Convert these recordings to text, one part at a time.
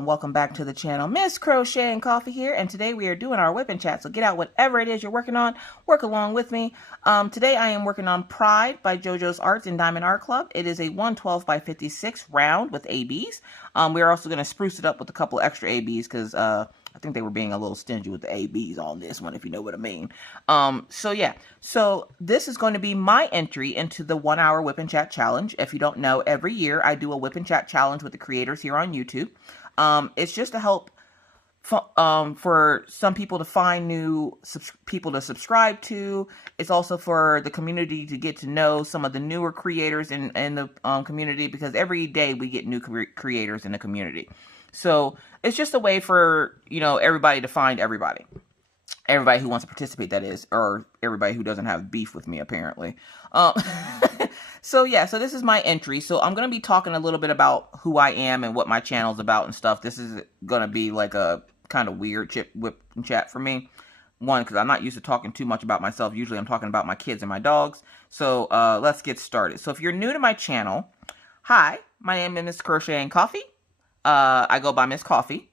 everyone, welcome back to the channel. Miss Crocheting Coffee here, and today we are doing our Wip and Chat. So get out whatever it is you're working on, work along with me. Today I am working on Pride by JoJo's Arts and Diamond Art Club. It is a 112 by 56 round with ABs. We are also going to spruce it up with a couple extra ABs because I think they were being a little stingy with the ABs on this one, if you know what I mean. So this is going to be my entry into the 1 hour Wip and Chat challenge. If you don't know, every year I do a Wip and Chat challenge with the creators here on YouTube. It's just to help for some people to find new people to subscribe to. It's also for the community to get to know some of the newer creators in the community, because every day we get new creators in the community. So it's just a way for, everybody to find everybody. Everybody who wants to participate, that is, or everybody who doesn't have beef with me, apparently. So this is my entry. So I'm going to be talking a little bit about who I am and what my channel's about and stuff. This is going to be like a kind of weird Wip and Chat for me. One, because I'm not used to talking too much about myself. Usually I'm talking about my kids and my dogs. So let's get started. So if you're new to my channel, hi, my name is Miss Crocheting Coffee. I go by Miss Coffee.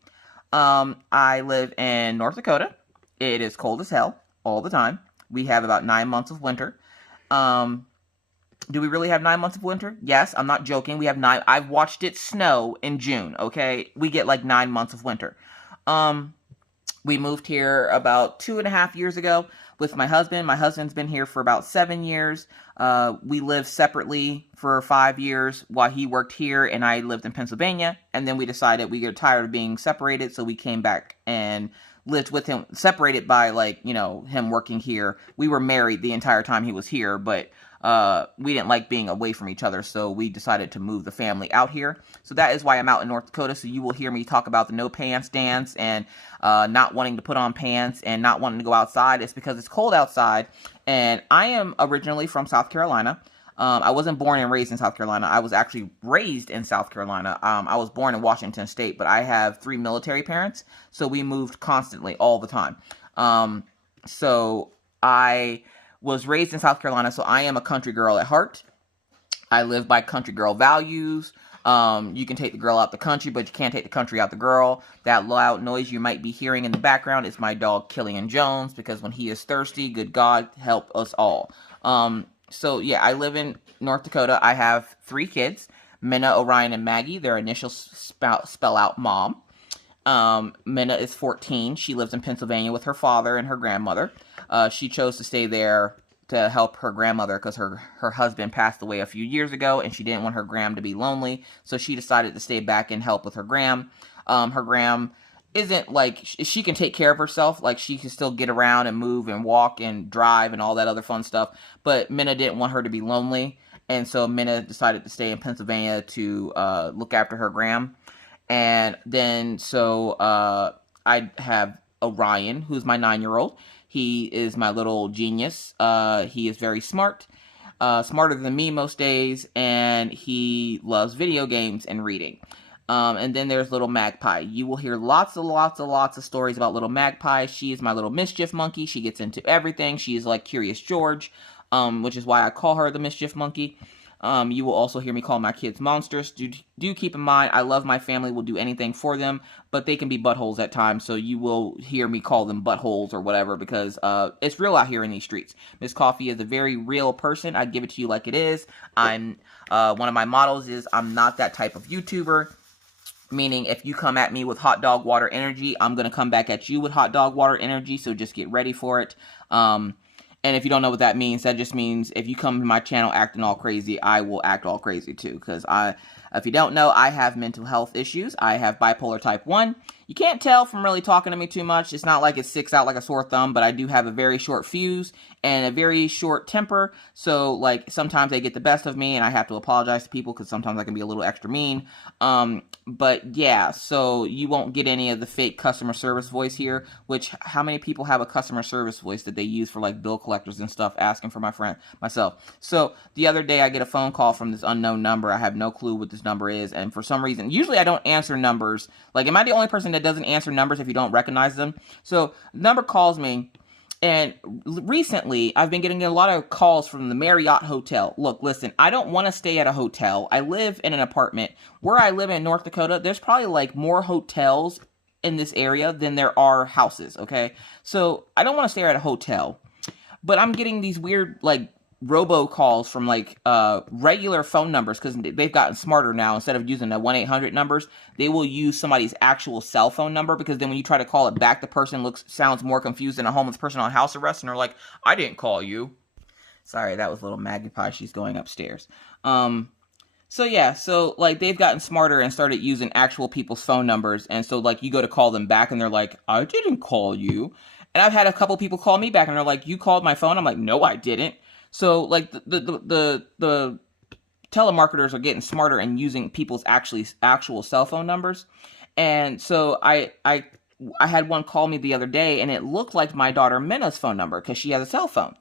I live in North Dakota. It is cold as hell all the time. We have about 9 months of winter. Do we really have 9 months of winter? Yes, I'm not joking. We have 9. I've watched it snow in June, okay? We get like 9 months of winter. We moved here about 2.5 years ago with my husband. My husband's been here for about 7 years. We lived separately for 5 years while he worked here and I lived in Pennsylvania. And then we decided we got tired of being separated, so we came back and lived with him, separated by him working here. We were married the entire time he was here, but we didn't like being away from each other, so we decided to move the family out here. So that is why I'm out in North Dakota. So you will hear me talk about the no pants dance and not wanting to put on pants and not wanting to go outside. It's because it's cold outside, and I am originally from South Carolina. I wasn't born and raised in South Carolina. I was actually raised in South Carolina. I was born in Washington State, but I have 3 military parents, so we moved constantly all the time. So I was raised in South Carolina, so I am a country girl at heart. I live by country girl values. You can take the girl out the country, but you can't take the country out the girl. That loud noise you might be hearing in the background is my dog Killian Jones, because when he is thirsty, good God, help us all. So yeah, I live in North Dakota. I have 3 kids, Minna, Orion, and Maggie. Their initials spell out mom. Minna is 14. She lives in Pennsylvania with her father and her grandmother. She chose to stay there to help her grandmother because her husband passed away a few years ago, and she didn't want her gram to be lonely, so she decided to stay back and help with her gram. Her gram isn't like, she can take care of herself, like she can still get around and move and walk and drive and all that other fun stuff, but Minna didn't want her to be lonely, and so Minna decided to stay in Pennsylvania to look after her gram. And then I have Orion, who's my 9-year-old. He is my little genius. He is very smart, smarter than me most days, and he loves video games and reading. And then there's little Magpie. You will hear lots of stories about little Magpie. She is my little mischief monkey. She gets into everything. She is like Curious George, which is why I call her the mischief monkey. You will also hear me call my kids monsters. Do keep in mind, I love my family, will do anything for them, but they can be buttholes at times, so you will hear me call them buttholes or whatever, because it's real out here in these streets. Miss Coffee is a very real person. I give it to you like it is. One of my mottos is, I'm not that type of YouTuber. Meaning, if you come at me with hot dog water energy, I'm going to come back at you with hot dog water energy, so just get ready for it. And if you don't know what that means, that just means if you come to my channel acting all crazy, I will act all crazy too. Because if you don't know, I have mental health issues. I have bipolar type 1. You can't tell from really talking to me too much. It's not like it sticks out like a sore thumb, but I do have a very short fuse and a very short temper. So, like, sometimes they get the best of me, and I have to apologize to people because sometimes I can be a little extra mean. But yeah, so you won't get any of the fake customer service voice here, which, how many people have a customer service voice that they use for, like, bill collectors and stuff, asking for myself. So, the other day I get a phone call from this unknown number. I have no clue what this number is, and for some reason, usually I don't answer numbers. Like, am I the only person that doesn't answer numbers if you don't recognize them? So, the number calls me, And recently, I've been getting a lot of calls from the Marriott Hotel. Look, listen, I don't want to stay at a hotel. I live in an apartment. Where I live in North Dakota, there's probably like more hotels in this area than there are houses, okay? So I don't want to stay at a hotel. But I'm getting these weird, like, robocalls from, like, regular phone numbers, because they've gotten smarter now. Instead of using the 1-800 numbers, they will use somebody's actual cell phone number, because then when you try to call it back, the person sounds more confused than a homeless person on house arrest, and they're like, I didn't call you. Sorry, that was little Magpie. She's going upstairs. So yeah, so like they've gotten smarter and started using actual people's phone numbers, and so like you go to call them back and they're like, I didn't call you. And I've had a couple people call me back and they're like, you called my phone? I'm like, no, I didn't. So like the telemarketers are getting smarter and using people's actual cell phone numbers. And so I had one call me the other day, and it looked like my daughter Minna's phone number because she has a cell phone.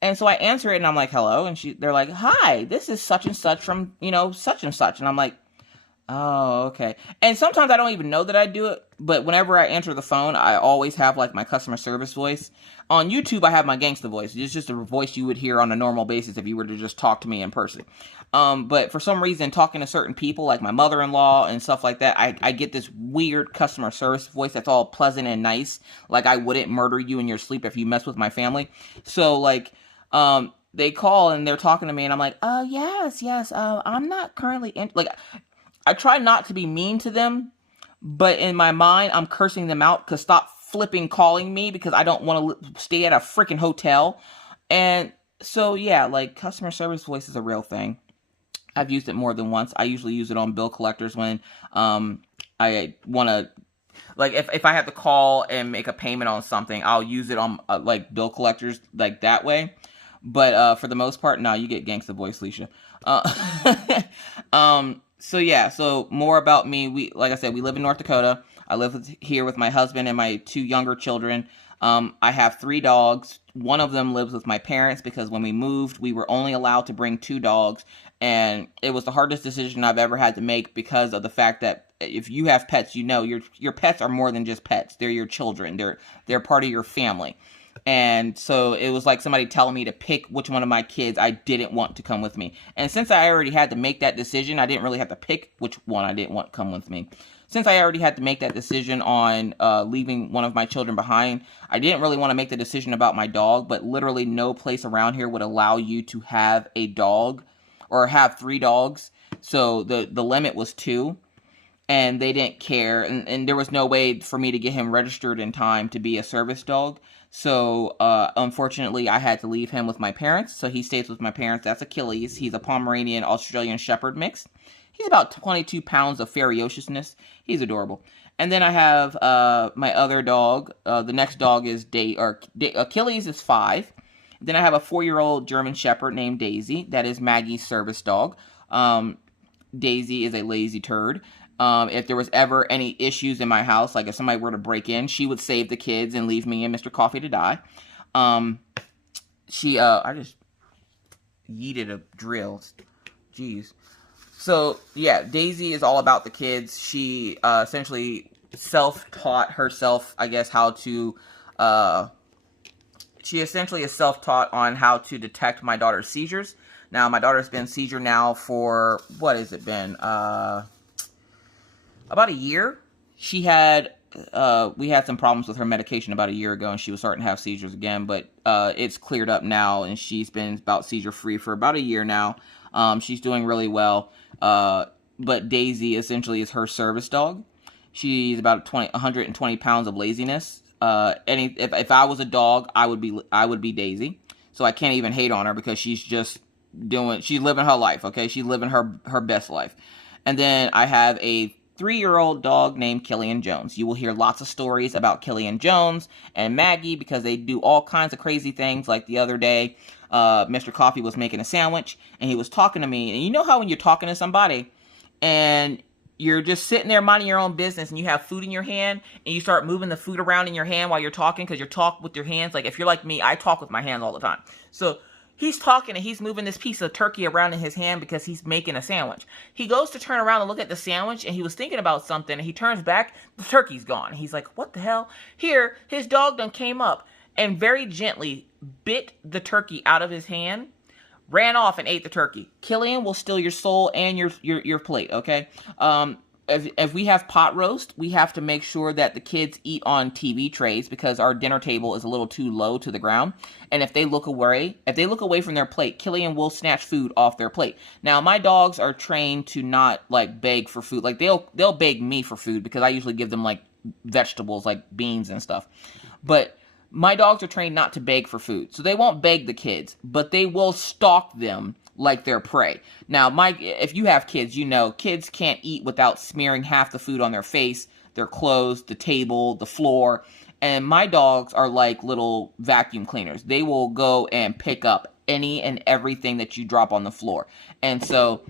And so I answer it, and I'm like, hello. And they're like, hi, this is such and such from, such and such. And I'm like, oh, okay. And sometimes I don't even know that I do it, but whenever I answer the phone, I always have like my customer service voice. On YouTube, I have my gangsta voice. It's just a voice you would hear on a normal basis if you were to just talk to me in person. But for some reason, talking to certain people, like my mother-in-law and stuff like that, I get this weird customer service voice that's all pleasant and nice. Like I wouldn't murder you in your sleep if you mess with my family. So like, they call and they're talking to me and I'm like, oh, yes, I'm not currently like, I try not to be mean to them, but in my mind, I'm cursing them out because stop flipping calling me because I don't want to stay at a freaking hotel. And so, yeah, like customer service voice is a real thing. I've used it more than once. I usually use it on bill collectors when I want to, like if I have to call and make a payment on something, I'll use it on like bill collectors like that way. But for the most part, no, you get gangsta voice, Alicia. So yeah, so more about me. Like I said, we live in North Dakota. I live here with my husband and my 2 younger children. I have 3 dogs. One of them lives with my parents because when we moved, we were only allowed to bring 2 dogs. And it was the hardest decision I've ever had to make because of the fact that if you have pets, your pets are more than just pets. They're your children. They're part of your family. And so it was like somebody telling me to pick which one of my kids I didn't want to come with me. And since I already had to make that decision, I didn't really have to pick which one I didn't want to come with me. Since I already had to make that decision on leaving one of my children behind, I didn't really want to make the decision about my dog, but literally no place around here would allow you to have a dog or have 3 dogs. So the limit was 2. And they didn't care, and there was no way for me to get him registered in time to be a service dog. So, unfortunately, I had to leave him with my parents, so he stays with my parents. That's Achilles. He's a Pomeranian Australian Shepherd mix. He's about 22 pounds of ferociousness. He's adorable. And then I have my other dog. The next dog is Achilles is 5. Then I have a 4-year-old German Shepherd named Daisy. That is Maggie's service dog. Daisy is a lazy turd. If there was ever any issues in my house, like if somebody were to break in, she would save the kids and leave me and Mr. Coffee to die. I just yeeted a drill. Jeez. So, yeah, Daisy is all about the kids. She essentially self-taught herself, I guess, how to... she essentially is self-taught on how to detect my daughter's seizures. Now, my daughter's been seizure now for... What has it been? About a year. We had some problems with her medication about a year ago, and she was starting to have seizures again, but it's cleared up now, and she's been about seizure-free for about a year now. She's doing really well, but Daisy essentially is her service dog. She's about 120 pounds of laziness. If I was a dog, I would be Daisy. So I can't even hate on her because she's living her life, okay? She's living her best life. And then I have a 3-year-old dog named Killian Jones. You will hear lots of stories about Killian Jones and Maggie because they do all kinds of crazy things. Like the other day, Mr. Coffee was making a sandwich and he was talking to me. And you know how when you're talking to somebody and you're just sitting there minding your own business and you have food in your hand and you start moving the food around in your hand while you're talking because you talk with your hands. Like if you're like me, I talk with my hands all the time. So he's talking and he's moving this piece of turkey around in his hand because he's making a sandwich. He goes to turn around and look at the sandwich and he was thinking about something and he turns back, the turkey's gone. He's like, what the hell? Here, his dog done came up and very gently bit the turkey out of his hand, ran off and ate the turkey. Killian will steal your soul and your plate, okay? If we have pot roast, we have to make sure that the kids eat on TV trays because our dinner table is a little too low to the ground. And if they look away from their plate, Killian will snatch food off their plate. Now, my dogs are trained to not like beg for food. Like they'll beg me for food because I usually give them like vegetables like beans and stuff. But my dogs are trained not to beg for food. So they won't beg the kids, but they will stalk them like they're prey. Now, if you have kids, you know kids can't eat without smearing half the food on their face, their clothes, the table, the floor. And my dogs are like little vacuum cleaners. They will go and pick up any and everything that you drop on the floor. And so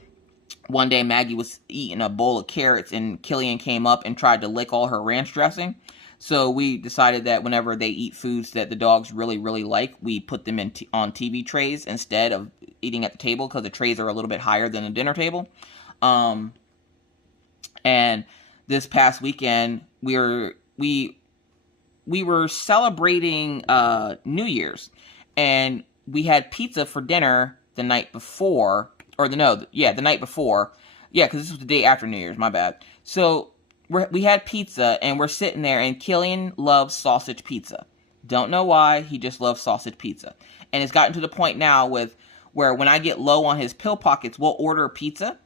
one day Maggie was eating a bowl of carrots and Killian came up and tried to lick all her ranch dressing. So we decided that whenever they eat foods that the dogs really, really like, we put them on TV trays instead of eating at the table because the trays are a little bit higher than a dinner table. And this past weekend, we were celebrating New Year's, and we had pizza for dinner the night before, the night before. Yeah, because this was the day after New Year's, my bad. So we had pizza, and we're sitting there, and Killian loves sausage pizza. Don't know why, he just loves sausage pizza. And it's gotten to the point now where when I get low on his pill pockets, we'll order pizza,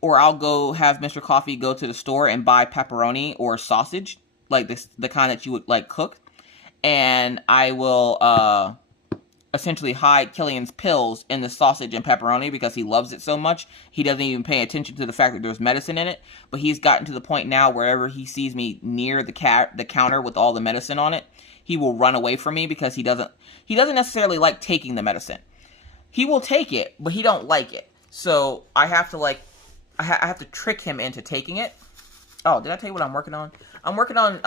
or I'll go have Mr. Coffee go to the store and buy pepperoni or sausage, like the kind that you would like cook, and I will essentially hide Killian's pills in the sausage and pepperoni because he loves it so much. He doesn't even pay attention to the fact that there's medicine in it. But he's gotten to the point now wherever he sees me near the counter with all the medicine on it, he will run away from me because he doesn't necessarily like taking the medicine. He will take it, but he don't like it. So I have to I have to trick him into taking it. Oh, did I tell you what I'm working on? I'm working on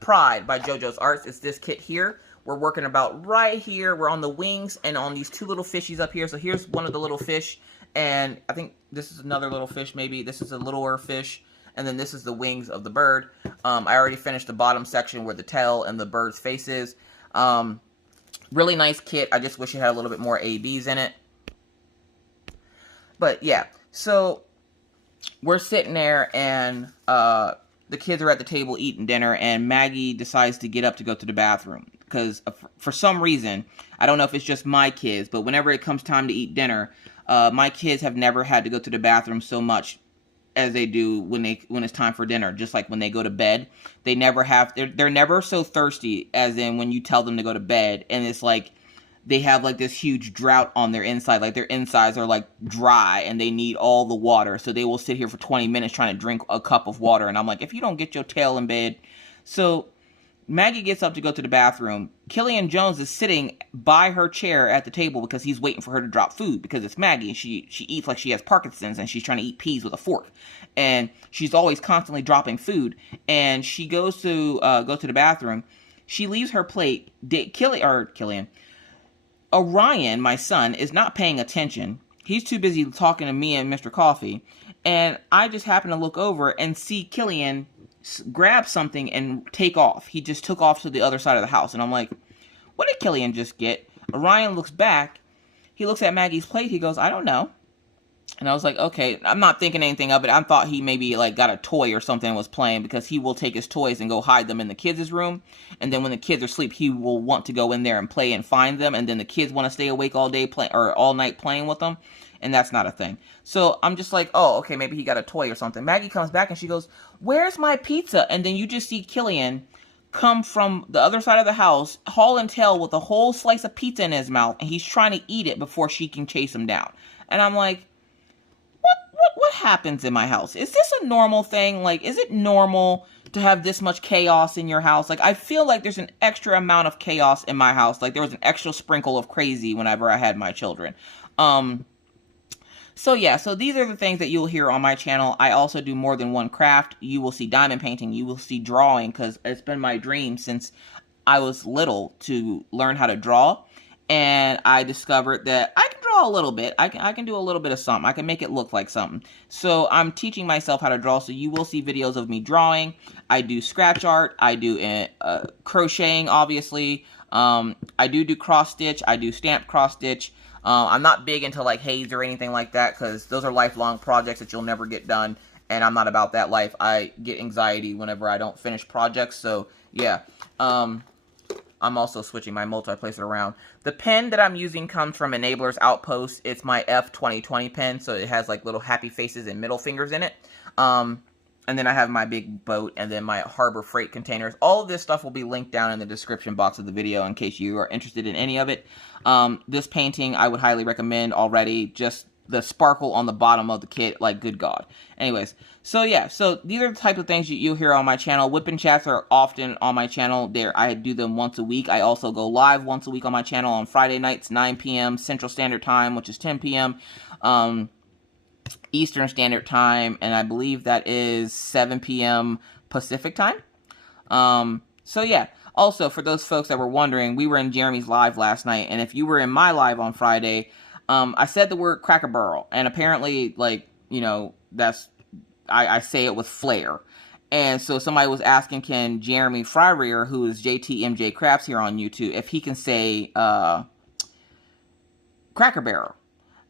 Pride by JoJo's Arts. It's this kit here. We're working about right here. We're on the wings and on these two little fishies up here. So here's one of the little fish. And I think this is another little fish maybe. This is a littler fish. And then this is the wings of the bird. I already finished the bottom section where the tail and the bird's face is. Really nice kit. I just wish it had a little bit more ABs in it. But yeah. So we're sitting there and the kids are at the table eating dinner. And Maggie decides to get up to go to the bathroom. Because for some reason, I don't know if it's just my kids, but whenever it comes time to eat dinner, my kids have never had to go to the bathroom so much as they do when it's time for dinner. Just like when they go to bed, they're never so thirsty as in when you tell them to go to bed, and it's like they have like this huge drought on their inside, like their insides are like dry and they need all the water. So they will sit here for 20 minutes trying to drink a cup of water, and I'm like, if you don't get your tail in bed. So Maggie gets up to go to the bathroom. Killian Jones is sitting by her chair at the table because he's waiting for her to drop food because it's Maggie. She eats like she has Parkinson's and she's trying to eat peas with a fork. And she's always constantly dropping food. And she goes to go to the bathroom. She leaves her plate. Killian. Orion, my son, is not paying attention. He's too busy talking to me and Mr. Coffee. And I just happen to look over and see Killian grab something and take off. He just took off to the other side of the house. And I'm like, what did Killian just get? Orion looks back. He looks at Maggie's plate. He goes, I don't know. And I was like, okay, I'm not thinking anything of it. I thought he maybe like got a toy or something and was playing, because he will take his toys and go hide them in the kids' room. And then when the kids are asleep, he will want to go in there and play and find them. And then the kids want to stay awake all day or all night playing with them. And that's not a thing. So I'm just like, oh, okay, maybe he got a toy or something. Maggie comes back and she goes, where's my pizza? And then you just see Killian come from the other side of the house, haul and tail with a whole slice of pizza in his mouth. And he's trying to eat it before she can chase him down. And I'm like, what happens in my house? Is this a normal thing? Like, is it normal to have this much chaos in your house? Like, I feel like there's an extra amount of chaos in my house. Like, there was an extra sprinkle of crazy whenever I had my children. So yeah, so these are the things that you'll hear on my channel. I also do more than one craft. You will see diamond painting. You will see drawing, because it's been my dream since I was little to learn how to draw. And I discovered that I can draw a little bit. I can do a little bit of something. I can make it look like something. So I'm teaching myself how to draw. So you will see videos of me drawing. I do scratch art. I do crocheting, obviously. I do cross stitch. I do stamp cross stitch. I'm not big into like haze or anything like that because those are lifelong projects that you'll never get done, and I'm not about that life. I get anxiety whenever I don't finish projects. So yeah. I'm also switching my multi-placer around. The pen that I'm using comes from Enabler's Outpost. It's my F2020 pen, so it has like little happy faces and middle fingers in it. And then I have my big boat and then my Harbor Freight containers. All of this stuff will be linked down in the description box of the video in case you are interested in any of it. This painting I would highly recommend already. Just the sparkle on the bottom of the kit, like good God. Anyways, so yeah, so these are the type of things you'll hear on my channel. Whip and chats are often on my channel. I do them once a week. I also go live once a week on my channel on Friday nights, 9 p.m. Central Standard Time, which is 10 p.m. Eastern Standard Time, and I believe that is 7 p.m. Pacific Time. So yeah. Also, for those folks that were wondering, we were in Jeremy's live last night, and if you were in my live on Friday, I said the word Cracker Barrel, and apparently, like, you know, I say it with flair. And so somebody was asking, can Jeremy Fryrear, who is JTMJ Crafts here on YouTube, if he can say Cracker Barrel.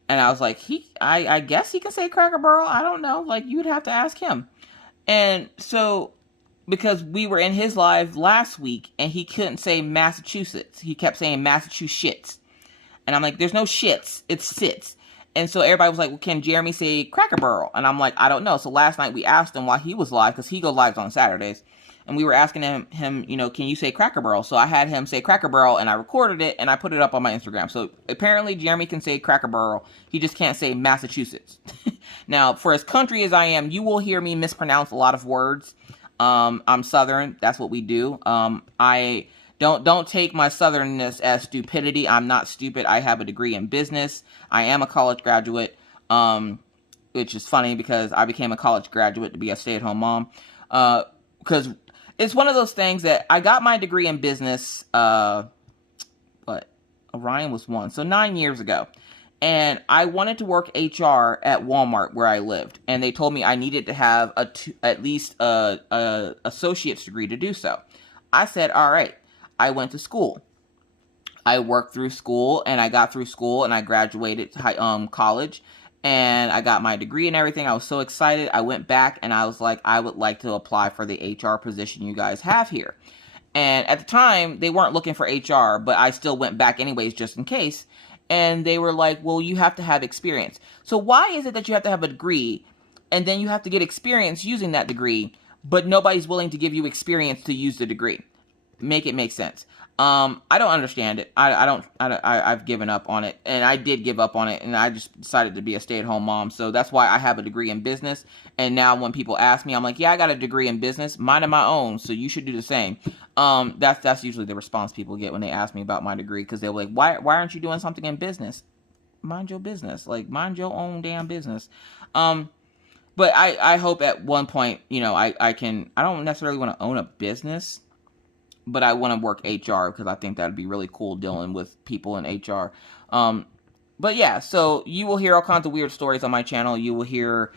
And I was like, I guess he can say Cracker Barrel. I don't know. Like, you'd have to ask him. And so, because we were in his live last week, and he couldn't say Massachusetts. He kept saying Massachusetts. And I'm like, there's no shits, it's sits. And so everybody was like, well, can Jeremy say Cracker Barrel? And I'm like, I don't know. So last night we asked him while he was live, because he goes live on Saturdays. And we were asking him, you know, can you say Cracker Barrel? So I had him say Cracker Barrel, and I recorded it, and I put it up on my Instagram. So apparently Jeremy can say Cracker Barrel. He just can't say Massachusetts. Now, for as country as I am, you will hear me mispronounce a lot of words. I'm Southern. That's what we do. Don't take my southernness as stupidity. I'm not stupid. I have a degree in business. I am a college graduate, which is funny because I became a college graduate to be a stay-at-home mom. Because it's one of those things that I got my degree in business, Orion was one, so 9 years ago. And I wanted to work HR at Walmart where I lived. And they told me I needed to have at least a associate's degree to do so. I said, all right. I went to school. I worked through school, and I got through school, and I graduated college, and I got my degree and everything. I was so excited. I went back, and I was like, I would like to apply for the HR position you guys have here. And at the time, they weren't looking for HR, but I still went back anyways, just in case. And they were like, well, you have to have experience. So why is it that you have to have a degree, and then you have to get experience using that degree, but nobody's willing to give you experience to use the degree? Make it make sense. I don't understand it. I've given up on it, and I did give up on it, and I just decided to be a stay-at-home mom. So that's why I have a degree in business. And now when people ask me, I'm like, yeah, I got a degree in business, mine of my own. So you should do the same. That's usually the response people get when they ask me about my degree, because they're like, why aren't you doing something in business? Mind your business. Like, mind your own damn business. But I hope at one point, you know, I don't necessarily want to own a business, but I want to work HR because I think that'd be really cool dealing with people in HR. But yeah, so you will hear all kinds of weird stories on my channel. You will hear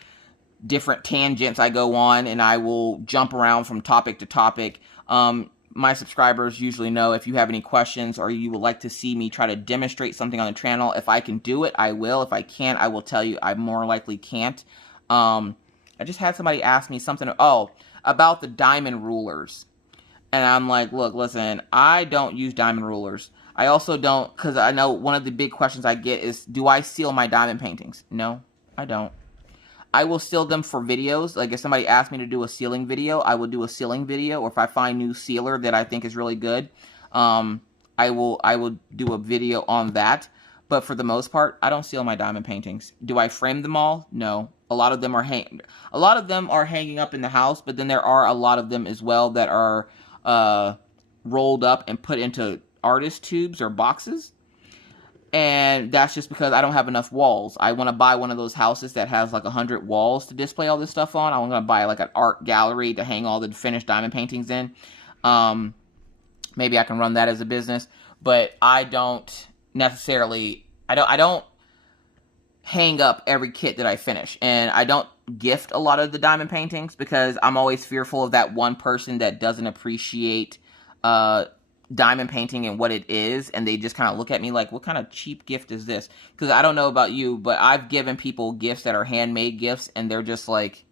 different tangents I go on, and I will jump around from topic to topic. My subscribers usually know if you have any questions or you would like to see me try to demonstrate something on the channel. If I can do it, I will. If I can't, I will tell you I more likely can't. I just had somebody ask me something, about the diamond rulers. And I'm like, look, listen, I don't use diamond rulers. I also don't, because I know one of the big questions I get is, do I seal my diamond paintings? No, I don't. I will seal them for videos. Like, if somebody asks me to do a sealing video, I will do a sealing video. Or if I find new sealer that I think is really good, I will do a video on that. But for the most part, I don't seal my diamond paintings. Do I frame them all? No. A lot of them are hanging up in the house, but then there are a lot of them as well that are rolled up and put into artist tubes or boxes. And that's just because I don't have enough walls. I want to buy one of those houses that has like 100 walls to display all this stuff on. I'm going to buy like an art gallery to hang all the finished diamond paintings in. Maybe I can run that as a business, but I don't necessarily, I don't hang up every kit that I finish. And I don't gift a lot of the diamond paintings because I'm always fearful of that one person that doesn't appreciate diamond painting and what it is, and they just kind of look at me like, what kind of cheap gift is this? Because I don't know about you, but I've given people gifts that are handmade gifts, and they're just like,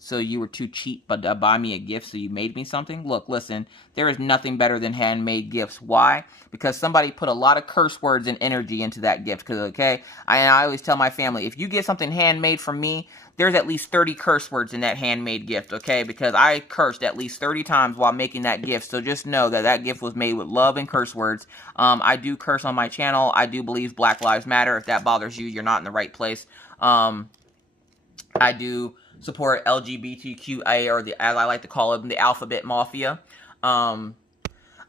so you were too cheap but to buy me a gift, so you made me something? Look, listen, there is nothing better than handmade gifts. Why? Because somebody put a lot of curse words and energy into that gift. Because, okay, I always tell my family, if you get something handmade from me, there's at least 30 curse words in that handmade gift, okay? Because I cursed at least 30 times while making that gift, so just know that that gift was made with love and curse words. I do curse on my channel. I do believe Black Lives Matter. If that bothers you, you're not in the right place. I do support LGBTQA, or as I like to call it, the Alphabet Mafia.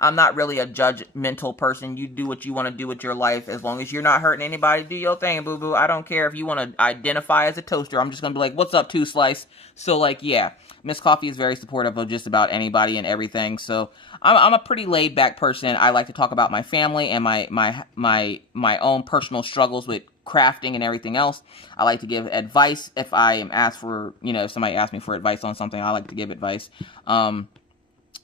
I'm not really a judgmental person. You do what you want to do with your life. As long as you're not hurting anybody, do your thing, boo-boo. I don't care if you want to identify as a toaster. I'm just going to be like, what's up, Two Slice? So, like, yeah. Miss Coffee is very supportive of just about anybody and everything. So, I'm a pretty laid-back person. I like to talk about my family and my own personal struggles with crafting and everything else. I like to give advice if I am asked for, if somebody asks me for advice on something, I like to give advice. A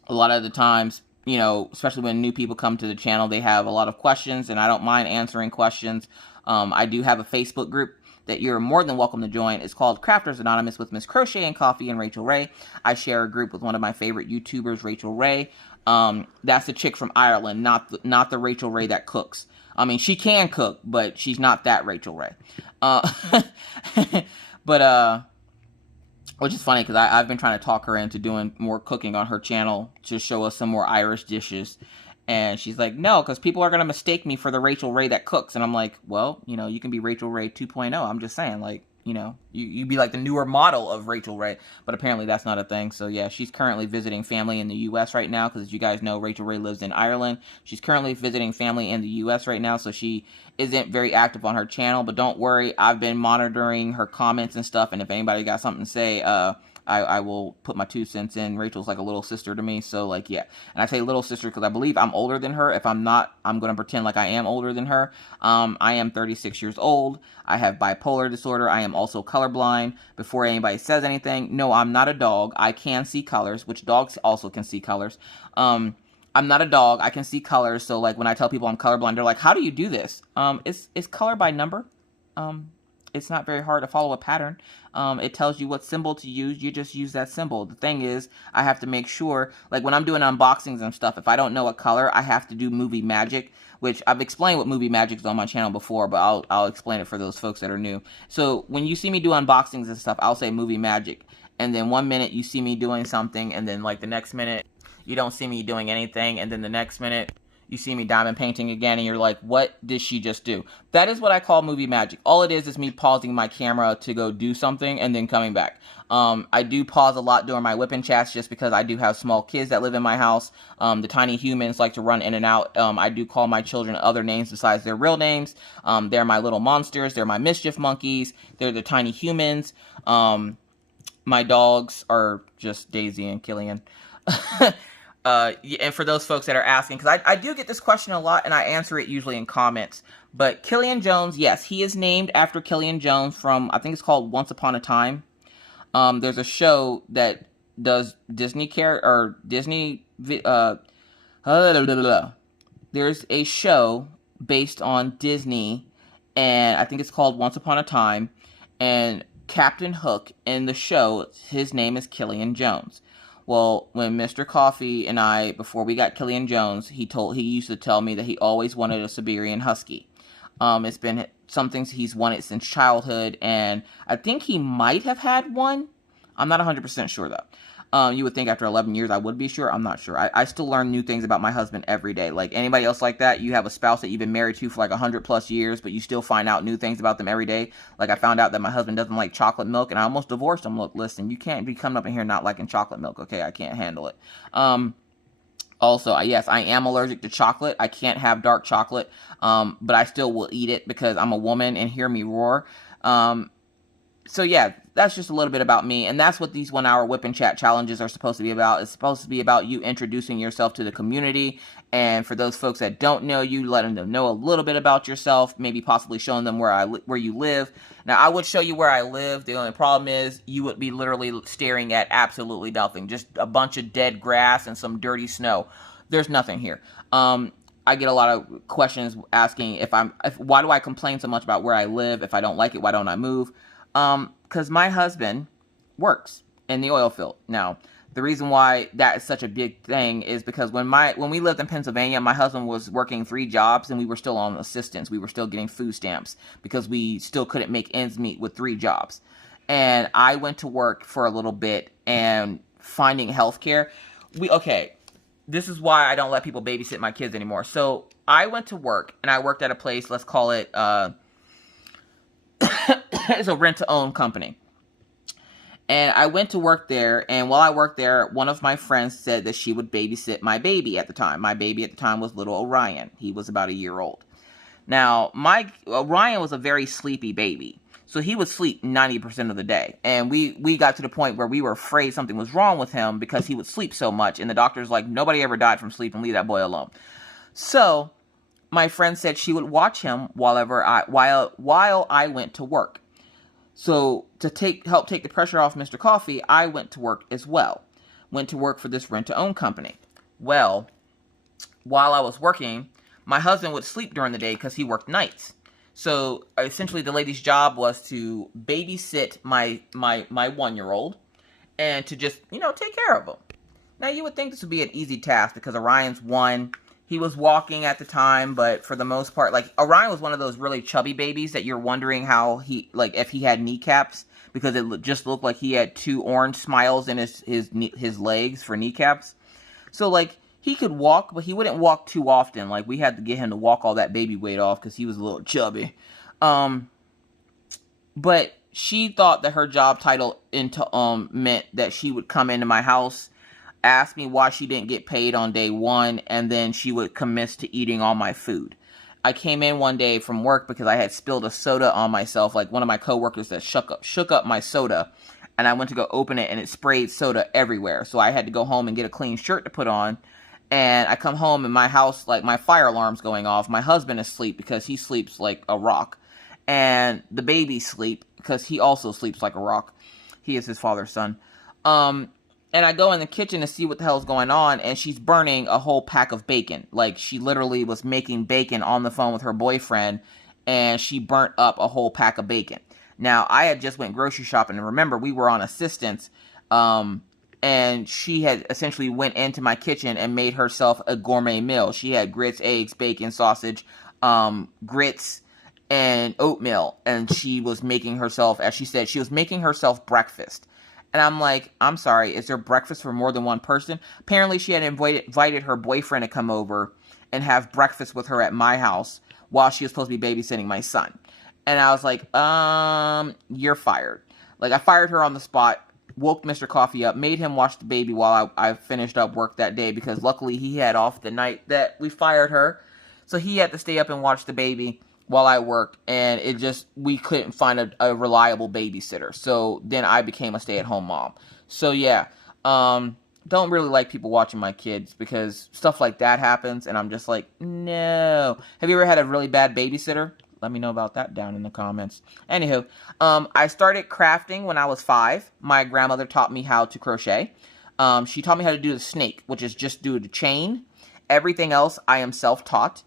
lot of the times, especially when new people come to the channel, they have a lot of questions, and I don't mind answering questions. I do have a Facebook group that you're more than welcome to join. It's called Crafters Anonymous with Miss Crocheting Coffee and Rachel Ray. I share a group with one of my favorite YouTubers, Rachel Ray. That's the chick from Ireland, not the Rachel Ray that cooks. I mean, she can cook, but she's not that Rachel Ray. Which is funny, because I've been trying to talk her into doing more cooking on her channel to show us some more Irish dishes. And she's like, no, because people are going to mistake me for the Rachel Ray that cooks. And I'm like, well, you can be Rachel Ray 2.0. I'm just saying, like, you'd be like the newer model of Rachel Ray. But apparently that's not a thing. So, yeah, she's currently visiting family in the U.S. right now. Because as you guys know, Rachel Ray lives in Ireland. She's currently visiting family in the U.S. right now. So she isn't very active on her channel. But don't worry, I've been monitoring her comments and stuff. And if anybody got something to say, I will put my 2 cents in. Rachel's like a little sister to me, so, like, yeah. And I say little sister because I believe I'm older than her. If I'm not, I'm going to pretend like I am older than her. I am 36 years old. I have bipolar disorder. I am also colorblind. Before anybody says anything, no, I'm not a dog. I can see colors, which dogs also can see colors. I'm not a dog. I can see colors, so, like, when I tell people I'm colorblind, they're like, how do you do this? It's color by number. It's not very hard to follow a pattern. It tells you what symbol to use. You just use that symbol. The thing is, I have to make sure, like when I'm doing unboxings and stuff, if I don't know a color, I have to do movie magic, which I've explained what movie magic is on my channel before, but I'll explain it for those folks that are new. So when you see me do unboxings and stuff, I'll say movie magic. And then 1 minute you see me doing something, and then like the next minute you don't see me doing anything, and then the next minute you see me diamond painting again, and you're like, what did she just do? That is what I call movie magic. All it is me pausing my camera to go do something and then coming back. I do pause a lot during my whip and chats just because I do have small kids that live in my house. The tiny humans like to run in and out. I do call my children other names besides their real names. They're my little monsters. They're my mischief monkeys. They're the tiny humans. My dogs are just Daisy and Killian. And for those folks that are asking, because I do get this question a lot, and I answer it usually in comments. But Killian Jones, yes, he is named after Killian Jones from, I think it's called Once Upon a Time. There's a show that does Disney there's a show based on Disney, and I think it's called Once Upon a Time. And Captain Hook in the show, his name is Killian Jones. Well, when Mr. Coffee and I, before we got Killian Jones, he used to tell me that he always wanted a Siberian Husky. It's been something he's wanted since childhood, and I think he might have had one. I'm not 100% sure, though. You would think after 11 years I would be sure. I'm not sure. I still learn new things about my husband every day. Like anybody else like that, you have a spouse that you've been married to for like 100+ years, but you still find out new things about them every day. Like I found out that my husband doesn't like chocolate milk, and I almost divorced him. Look, listen, you can't be coming up in here not liking chocolate milk, okay? I can't handle it. Also, yes, I am allergic to chocolate. I can't have dark chocolate, but I still will eat it because I'm a woman, and hear me roar. So yeah, that's just a little bit about me, and that's what these 1 hour whip and chat challenges are supposed to be about. It's supposed to be about you introducing yourself to the community, and for those folks that don't know you, letting them know a little bit about yourself, maybe possibly showing them where you live. Now, I would show you where I live. The only problem is you would be literally staring at absolutely nothing, just a bunch of dead grass and some dirty snow. There's nothing here. I get a lot of questions asking why do I complain so much about where I live? If I don't like it, why don't I move? Because my husband works in the oil field. Now, the reason why that is such a big thing is because when we lived in Pennsylvania, my husband was working 3 jobs and we were still on assistance. We were still getting food stamps because we still couldn't make ends meet with 3 jobs. And I went to work for a little bit and finding healthcare. This is why I don't let people babysit my kids anymore. So I went to work, and I worked at a place, let's call it, it's a rent-to-own company. And I went to work there, and while I worked there, one of my friends said that she would babysit my baby at the time. My baby at the time was little Orion. He was about a year old. Now, Orion was a very sleepy baby. So he would sleep 90% of the day. And we got to the point where we were afraid something was wrong with him because he would sleep so much. And the doctor's like, nobody ever died from sleep, and leave that boy alone. So my friend said she would watch him while I went to work. So to help take the pressure off Mr. Coffee, I went to work as well. Went to work for this rent-to-own company. Well, while I was working, my husband would sleep during the day because he worked nights. So essentially the lady's job was to babysit my 1-year-old and to just, take care of him. Now you would think this would be an easy task because Orion's 1. He was walking at the time, but for the most part, like, Orion was one of those really chubby babies that you're wondering how if he had kneecaps, because it just looked like he had 2 orange smiles in his legs for kneecaps. So, like, he could walk, but he wouldn't walk too often. Like, we had to get him to walk all that baby weight off because he was a little chubby. But she thought that her job title meant that she would come into my house, ask me why she didn't get paid on day 1, and then she would commit to eating all my food. I came in one day from work because I had spilled a soda on myself. Like, one of my coworkers that shook up my soda, and I went to go open it, and it sprayed soda everywhere. So I had to go home and get a clean shirt to put on. And I come home, and my house, like, my fire alarm's going off. My husband is asleep because he sleeps like a rock. And the baby sleep because he also sleeps like a rock. He is his father's son. And I go in the kitchen to see what the hell's going on, and she's burning a whole pack of bacon. Like, she literally was making bacon on the phone with her boyfriend, and she burnt up a whole pack of bacon. Now, I had just went grocery shopping, and remember, we were on assistance, and she had essentially went into my kitchen and made herself a gourmet meal. She had grits, eggs, bacon, sausage, grits, and oatmeal, and she was making herself, as she said, she was making herself breakfast. And I'm like, I'm sorry, is there breakfast for more than one person? Apparently she had invited her boyfriend to come over and have breakfast with her at my house while she was supposed to be babysitting my son. And I was like, you're fired. Like, I fired her on the spot, woke Mr. Coffee up, made him watch the baby while I finished up work that day, because luckily he had off the night that we fired her. So he had to stay up and watch the baby while I worked, and we couldn't find a reliable babysitter. So then I became a stay-at-home mom. So yeah, don't really like people watching my kids because stuff like that happens, and I'm just like, no. Have you ever had a really bad babysitter? Let me know about that down in the comments. Anywho, I started crafting when I was 5. My grandmother taught me how to crochet. She taught me how to do the snake, which is just do the chain. Everything else I am self-taught.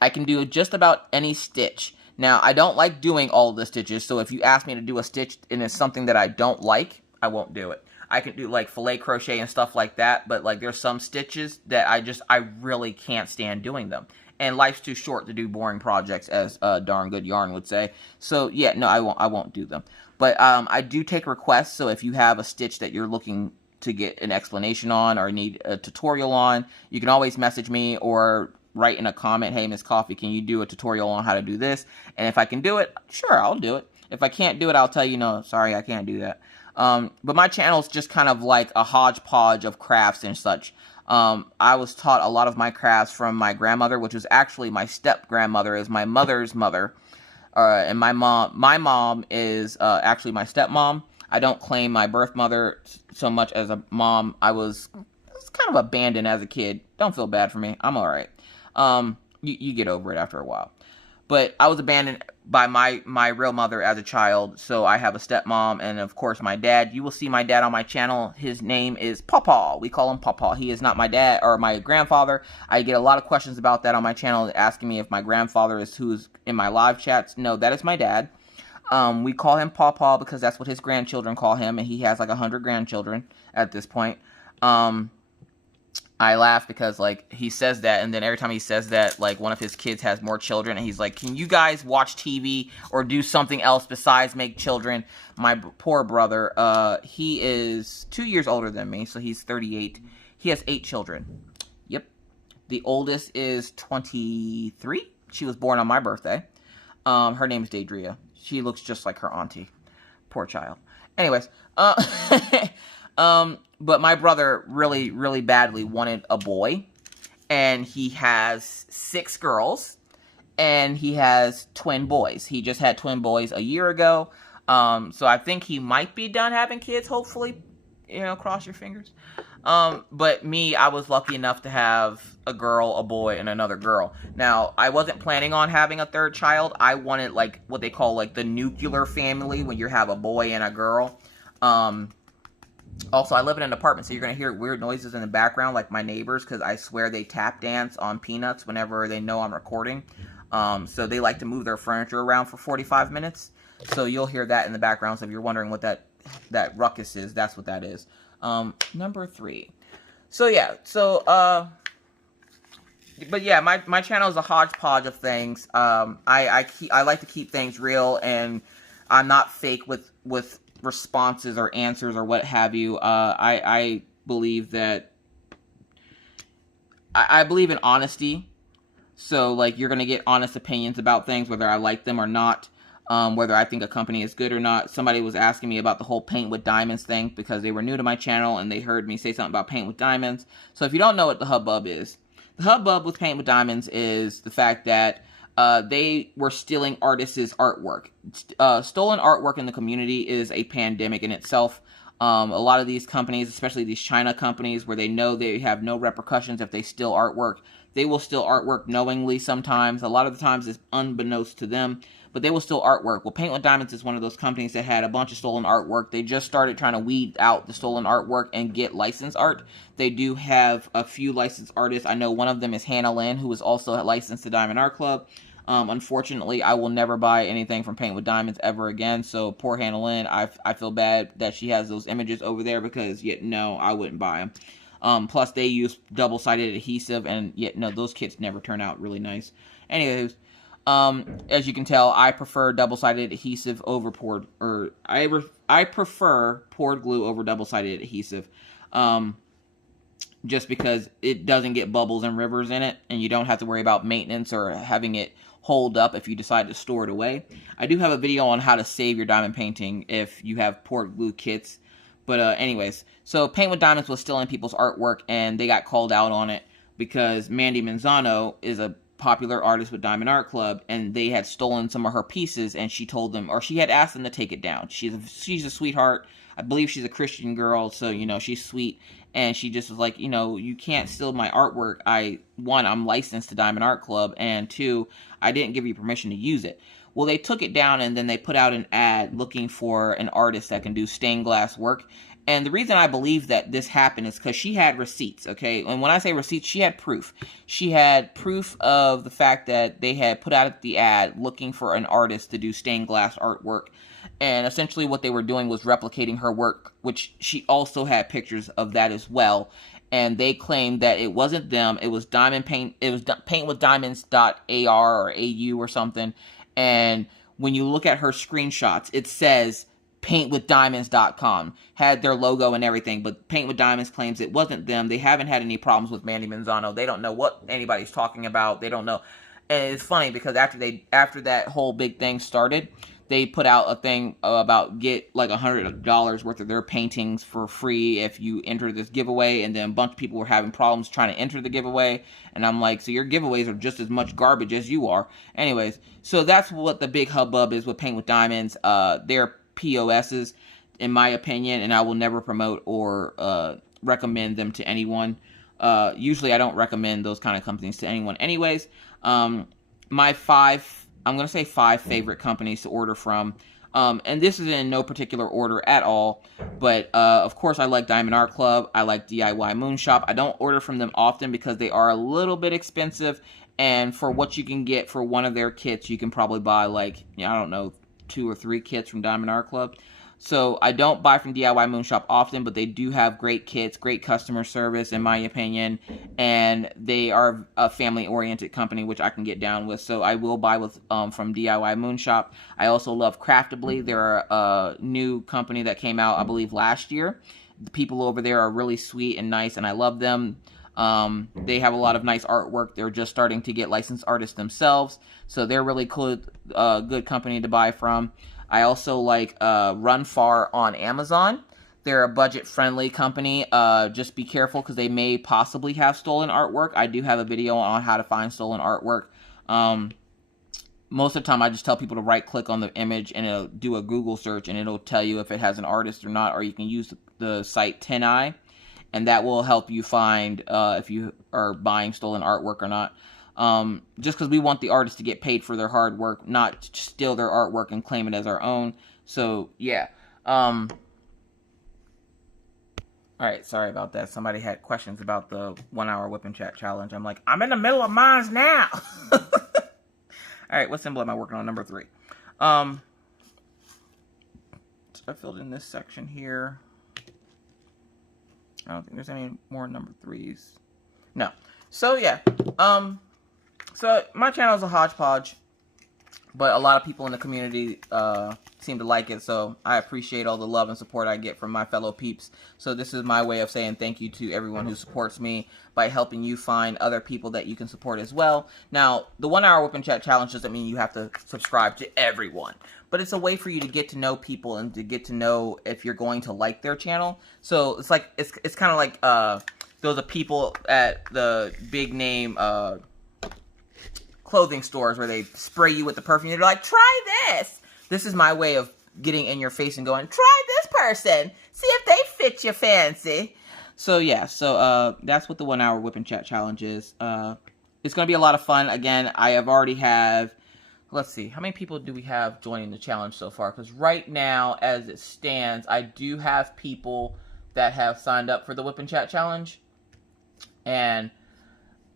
I can do just about any stitch. Now, I don't like doing all the stitches, so if you ask me to do a stitch and it's something that I don't like, I won't do it. I can do, like, filet crochet and stuff like that, but, like, there's some stitches that I really can't stand doing them. And life's too short to do boring projects, as Darn Good Yarn would say. So, yeah, no, I won't do them. But I do take requests, so if you have a stitch that you're looking to get an explanation on or need a tutorial on, you can always message me or write in a comment, hey, Miss Coffee, can you do a tutorial on how to do this? And if I can do it, sure, I'll do it. If I can't do it, I'll tell you, no, sorry, I can't do that. But my channel is just kind of like a hodgepodge of crafts and such. I was taught a lot of my crafts from my grandmother, which was actually my step-grandmother, is my mother's mother. And my mom is actually my stepmom. I don't claim my birth mother so much as a mom. I was kind of abandoned as a kid. Don't feel bad for me. I'm all right. You get over it after a while. But I was abandoned by my real mother as a child. So I have a stepmom and of course my dad. You will see my dad on my channel. His name is Pawpaw. We call him Pawpaw. He is not my dad or my grandfather. I get a lot of questions about that on my channel, asking me if my grandfather is who's in my live chats. No, that is my dad. We call him Pawpaw because that's what his grandchildren call him, and he has like 100 grandchildren at this point. I laugh because, like, he says that, and then every time he says that, like, one of his kids has more children, and he's like, can you guys watch TV or do something else besides make children? My poor brother, he is 2 years older than me, so he's 38. He has 8 children. Yep. The oldest is 23. She was born on my birthday. Her name is Daedria. She looks just like her auntie. Poor child. Anyways, but my brother really, really badly wanted a boy, and he has 6 girls, and he has twin boys. He just had twin boys a year ago, so I think he might be done having kids, hopefully, you know, cross your fingers. But me, I was lucky enough to have a girl, a boy, and another girl. Now, I wasn't planning on having a 3rd child. I wanted, like, what they call, like, the nuclear family, when you have a boy and a girl. Also, I live in an apartment, so you're going to hear weird noises in the background, like my neighbors, because I swear they tap dance on Peanuts whenever they know I'm recording. So they like to move their furniture around for 45 minutes. So you'll hear that in the background. So if you're wondering what that ruckus is, that's what that is. Number 3. So yeah, but yeah, my channel is a hodgepodge of things. I like to keep things real, and I'm not fake with responses or answers or what have you. I believe that I believe in honesty. So, like, you're gonna get honest opinions about things, whether I like them or not, whether I think a company is good or not. Somebody was asking me about the whole paint with diamonds thing because they were new to my channel and they heard me say something about paint with diamonds. So if you don't know what the hubbub is, the hubbub with paint with diamonds is the fact that they were stealing artists' artwork. Stolen artwork in the community is a pandemic in itself. A lot of these companies, especially these China companies, where they know they have no repercussions if they steal artwork, they will steal artwork knowingly sometimes. A lot of the times it's unbeknownst to them, but they will steal artwork. Well, Paint with Diamonds is one of those companies that had a bunch of stolen artwork. They just started trying to weed out the stolen artwork and get licensed art. They do have a few licensed artists. I know one of them is Hannah Lynn, who is also licensed to Diamond Art Club. Unfortunately, I will never buy anything from Paint with Diamonds ever again. So poor Hannah Lynn, I feel bad that she has those images over there because yet no, I wouldn't buy them. Plus they use double-sided adhesive, and yet no, those kits never turn out really nice. Anyways, as you can tell, I prefer double-sided adhesive over poured, or I prefer poured glue over double-sided adhesive. Just because it doesn't get bubbles and rivers in it, and you don't have to worry about maintenance or having it hold up if you decide to store it away. I do have a video on how to save your diamond painting if you have poured glue kits. But anyways, so Paint with Diamonds was stealing people's artwork, and they got called out on it because Mandy Manzano is a popular artist with Diamond Art Club, and they had stolen some of her pieces, and she told them, or she had asked them to take it down. She's a sweetheart. I believe she's a Christian girl, so, you know, she's sweet. And she just was like, you know, you can't steal my artwork. One, I'm licensed to Diamond Art Club, and 2, I didn't give you permission to use it. Well, they took it down, and then they put out an ad looking for an artist that can do stained glass work. And the reason I believe that this happened is because she had receipts, okay? And when I say receipts, she had proof. She had proof of the fact that they had put out the ad looking for an artist to do stained glass artwork. And essentially what they were doing was replicating her work, which she also had pictures of that as well. And they claimed that it wasn't them, it was Diamond Paint, it was paintwithdiamonds.ar or AU or something. And when you look at her screenshots, it says paintwithdiamonds.com, had their logo and everything, but Paint with Diamonds claims it wasn't them. They haven't had any problems with Mandy Manzano. They don't know what anybody's talking about. They don't know. And it's funny because after that whole big thing started, they put out a thing about get like $100 worth of their paintings for free if you enter this giveaway, and then a bunch of people were having problems trying to enter the giveaway, and I'm like, so your giveaways are just as much garbage as you are. Anyways, so that's what the big hubbub is with Paint with Diamonds. They're POSs, in my opinion, and I will never promote or recommend them to anyone. Usually I don't recommend those kind of companies to anyone anyways. My 5 I'm going to say 5 favorite companies to order from. And this is in no particular order at all. But, of course, I like Diamond Art Club. I like DIY Moon Shop. I don't order from them often because they are a little bit expensive. And for what you can get for one of their kits, you can probably buy, like, I don't know, 2 or 3 kits from Diamond Art Club. So I don't buy from DIY Moon Shop often, but they do have great kits, great customer service, in my opinion, and they are a family-oriented company, which I can get down with. So I will buy with from DIY Moon Shop. I also love Craftably. They're a new company that came out, I believe, last year. The people over there are really sweet and nice, and I love them. They have a lot of nice artwork. They're just starting to get licensed artists themselves, so they're really cool, good company to buy from. I also like Run Far on Amazon. They're a budget-friendly company. Just be careful because they may possibly have stolen artwork. I do have a video on how to find stolen artwork. Most of the time, I just tell people to right-click on the image and it'll do a Google search, and it'll tell you if it has an artist or not, or you can use the site 10i, and that will help you find if you are buying stolen artwork or not. Just because we want the artists to get paid for their hard work, not steal their artwork and claim it as our own. So, yeah. Alright, sorry about that. Somebody had questions about the 1 hour Whip and Chat challenge. I'm like, I'm in the middle of mine now. Alright, what symbol am I working on? Number 3. So I filled in this section here. I don't think there's any more number 3s. No. So, yeah. So, my channel is a hodgepodge, but a lot of people in the community seem to like it, so I appreciate all the love and support I get from my fellow peeps. So this is my way of saying thank you to everyone who supports me by helping you find other people that you can support as well. Now, the 1 hour Whip and Chat challenge doesn't mean you have to subscribe to everyone, but it's a way for you to get to know people and to get to know if you're going to like their channel. So it's like, it's kind of like those are people at the big name clothing stores where they spray you with the perfume. They're like, try this. This is my way of getting in your face and going, try this person. See if they fit your fancy. So, yeah. So, that's what the 1 hour Whip and Chat challenge is. It's going to be a lot of fun. Again, I have already have, let's see, how many people do we have joining the challenge so far? Because right now, as it stands, I do have people that have signed up for the Whip and Chat challenge. And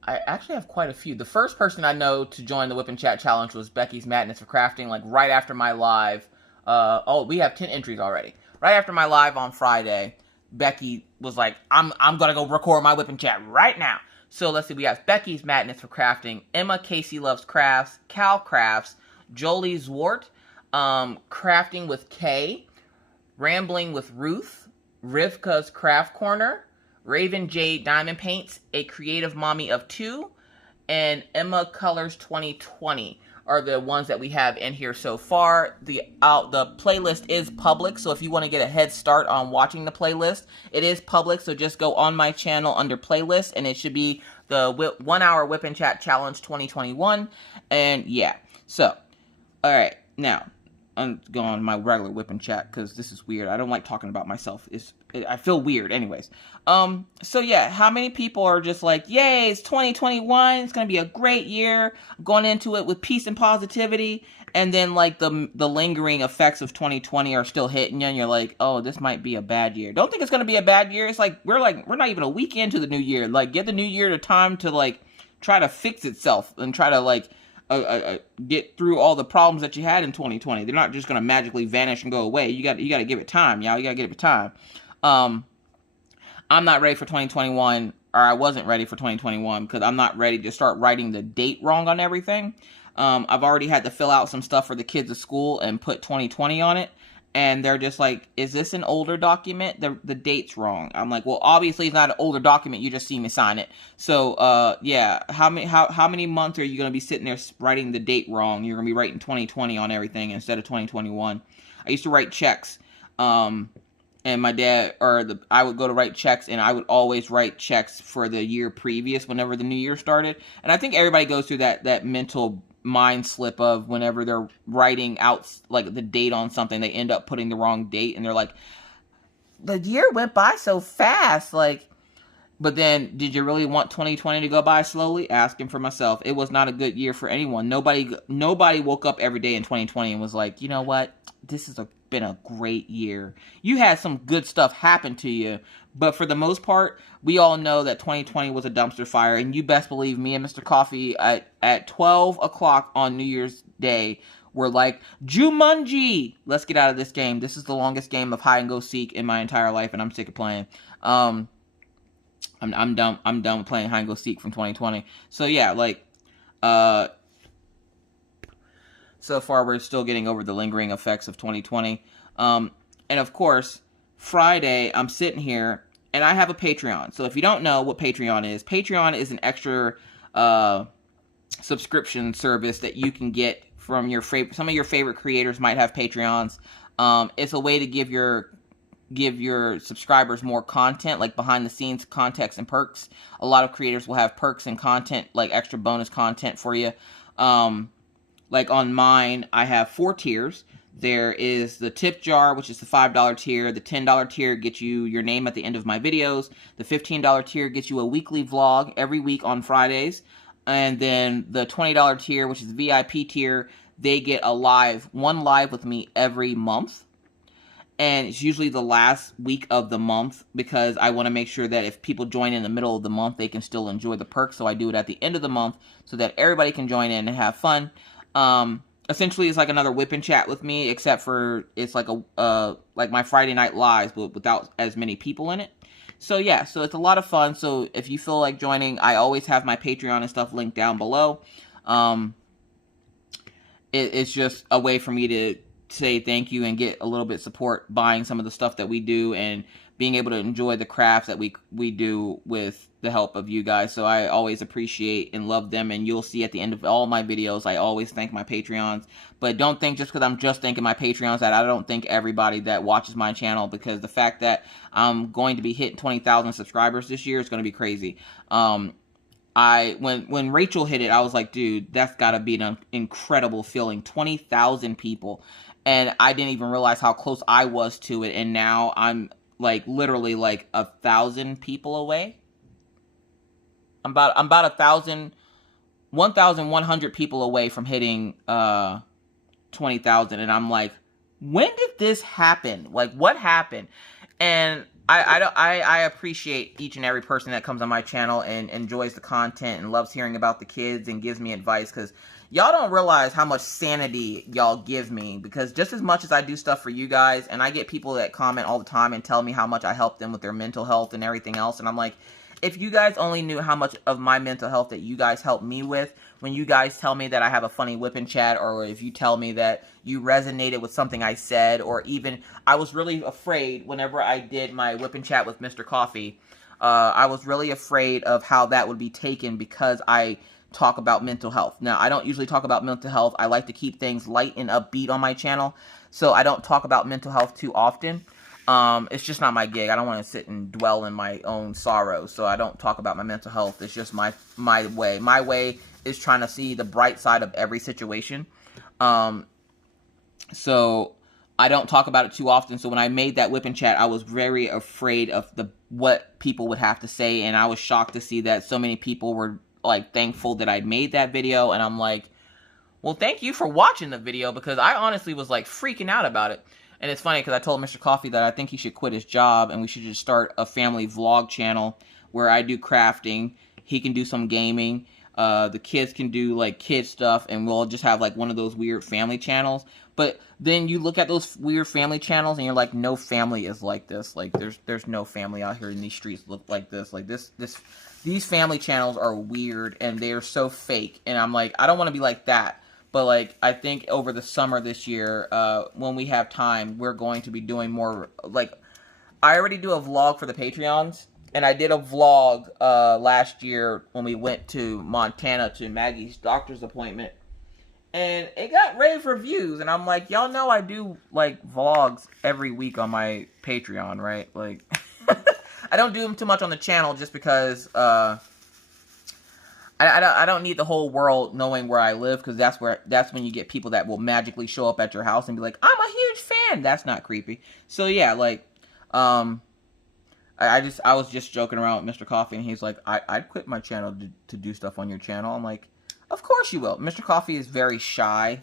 I actually have quite a few. The first person I know to join the Whip and Chat challenge was Becky's Madness for Crafting, like right after my live. Oh, we have 10 entries already. Right after my live on Friday, Becky was like, I'm going to go record my Whip and Chat right now. So let's see, we have Becky's Madness for Crafting, Emma Casey Loves Crafts, Cal Crafts, Jolie Zwart, Crafting with Kay, Rambling with Ruth, Rivka's Craft Corner, Raven J Diamond Paints, A Creative Mommy of 2, and Emma Colors 2020 are the ones that we have in here so far. The playlist is public, so if you want to get a head start on watching the playlist, it is public, so just go on my channel under playlist, and it should be the 1 hour Whip and Chat Challenge 2021, and yeah. So, alright, now, I'm going on my regular Whip and Chat, because this is weird. I don't like talking about myself. I feel weird anyways. So yeah, how many people are just like, yay, it's 2021, it's gonna be a great year, I'm going into it with peace and positivity, and then like the lingering effects of 2020 are still hitting you, and you're like, oh, this might be a bad year. Don't think it's gonna be a bad year. It's like, we're not even a week into the new year. Like, give the new year the time to like, try to fix itself, and try to like, get through all the problems that you had in 2020. They're not just gonna magically vanish and go away. You gotta give it time, y'all. You gotta give it time. I'm not ready for 2021, or I wasn't ready for 2021, because I'm not ready to start writing the date wrong on everything. I've already had to fill out some stuff for the kids at school and put 2020 on it, and they're just like, is this an older document? The date's wrong. I'm like, well, obviously it's not an older document, you just see me sign it. So, yeah, how many months are you going to be sitting there writing the date wrong? You're going to be writing 2020 on everything instead of 2021. I used to write checks, and my dad, I would go to write checks, and I would always write checks for the year previous whenever the new year started. And I think everybody goes through that mental mind slip of whenever they're writing out like the date on something, they end up putting the wrong date, and they're like, the year went by so fast. Like, But then, did you really want 2020 to go by slowly? Asking for myself. It was not a good year for anyone. Nobody woke up every day in 2020 and was like, you know what? This has been a great year. You had some good stuff happen to you, but for the most part, we all know that 2020 was a dumpster fire. And you best believe me and Mr. Coffee at 12 o'clock on New Year's Day were like, Jumanji! Let's get out of this game. This is the longest game of hide and go seek in my entire life, and I'm sick of playing. I'm done. I'm done with playing hide and go seek from 2020. So yeah, like, so far we're still getting over the lingering effects of 2020. And of course, Friday I'm sitting here and I have a Patreon. So if you don't know what Patreon is an extra subscription service that you can get from your some of your favorite creators might have Patreons. It's a way to give your subscribers more content, like behind the scenes context and perks. A lot of creators will have perks and content, like extra bonus content for you. Like on mine, I have 4 tiers. There is the tip jar, which is the $5 tier. The $10 tier gets you your name at the end of my videos. The $15 tier gets you a weekly vlog every week on Fridays. And then the $20 tier, which is the VIP tier, they get one live with me every month. And it's usually the last week of the month because I want to make sure that if people join in the middle of the month, they can still enjoy the perks. So I do it at the end of the month so that everybody can join in and have fun. Essentially, it's like another Whip and Chat with me, except for it's like like my Friday Night Lives, but without as many people in it. So yeah, so it's a lot of fun. So if you feel like joining, I always have my Patreon and stuff linked down below. It's just a way for me to say thank you and get a little bit support buying some of the stuff that we do and being able to enjoy the crafts that we do with the help of you guys. So I always appreciate and love them, and you'll see at the end of all my videos I always thank my Patreons. But don't think just because I'm just thanking my Patreons that I don't thank everybody that watches my channel, because the fact that I'm going to be hitting 20,000 subscribers this year is going to be crazy. When Rachel hit it, I was like, dude, that's got to be an incredible feeling. 20,000 people. And I didn't even realize how close I was to it. And now I'm like literally like 1,000 people away. I'm about 1,100 people away from hitting 20,000. And I'm like, when did this happen? Like, what happened? And I appreciate each and every person that comes on my channel and enjoys the content and loves hearing about the kids and gives me advice, because y'all don't realize how much sanity y'all give me, because just as much as I do stuff for you guys, and I get people that comment all the time and tell me how much I help them with their mental health and everything else, and I'm like, if you guys only knew how much of my mental health that you guys help me with, when you guys tell me that I have a funny Whip and Chat, or if you tell me that you resonated with something I said, or even, I was really afraid whenever I did my Whip and Chat with Mr. Coffee, I was really afraid of how that would be taken because I talk about mental health. Now, I don't usually talk about mental health. I like to keep things light and upbeat on my channel, so I don't talk about mental health too often. It's just not my gig. I don't want to sit and dwell in my own sorrow, so I don't talk about my mental health. It's just my way. My way is trying to see the bright side of every situation. So I don't talk about it too often. So when I made that Whip and Chat, I was very afraid of what people would have to say, and I was shocked to see that so many people were like thankful that I'd made that video. And I'm like, well, thank you for watching the video, because I honestly was like freaking out about it. And it's funny because I told Mr. Coffee that I think he should quit his job and we should just start a family vlog channel where I do crafting, he can do some gaming, the kids can do like kid stuff, and we'll just have like one of those weird family channels. But then you look at those weird family channels and you're like, no family is like this. Like there's no family out here in these streets look like this. Like these family channels are weird and they're so fake. And I'm like, I don't want to be like that. But, like, I think over the summer this year, when we have time, we're going to be doing more, like, I already do a vlog for the Patreons, and I did a vlog last year when we went to Montana to Maggie's doctor's appointment, and it got rave reviews, and I'm like, y'all know I do, like, vlogs every week on my Patreon, right? Like, I don't do them too much on the channel just because, I don't need the whole world knowing where I live, because that's when you get people that will magically show up at your house and be like, I'm a huge fan. That's not creepy. So yeah, like, I I was just joking around with Mr. Coffee, and he's like, I'd quit my channel to do stuff on your channel. I'm like, of course you will. Mr. Coffee is very shy.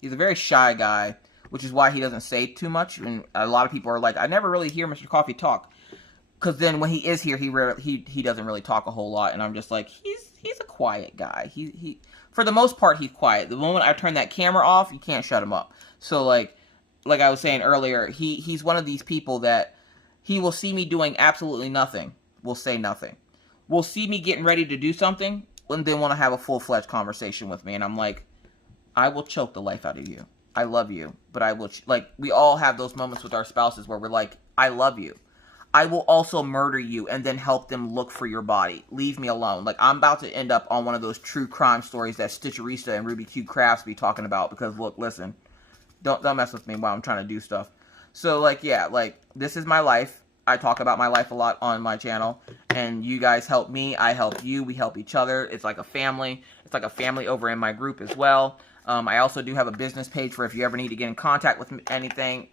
He's a very shy guy, which is why he doesn't say too much. And a lot of people are like, I never really hear Mr. Coffee talk. Because then when he is here, he doesn't really talk a whole lot. And I'm just like, he's a quiet guy. He for the most part, he's quiet. The moment I turn that camera off, you can't shut him up. So like I was saying earlier, he's one of these people that he will see me doing absolutely nothing, will say nothing. Will see me getting ready to do something, and then want to have a full-fledged conversation with me. And I'm like, I will choke the life out of you. I love you, but I will, like, we all have those moments with our spouses where we're like, I love you. I will also murder you and then help them look for your body. Leave me alone. Like, I'm about to end up on one of those true crime stories that Stitcherista and Ruby Q Crafts be talking about, because, look, listen, don't mess with me while I'm trying to do stuff. So, like, yeah, like, this is my life. I talk about my life a lot on my channel, and you guys help me, I help you, we help each other. It's like a family. It's like a family over in my group as well. I also do have a business page for if you ever need to get in contact with anything.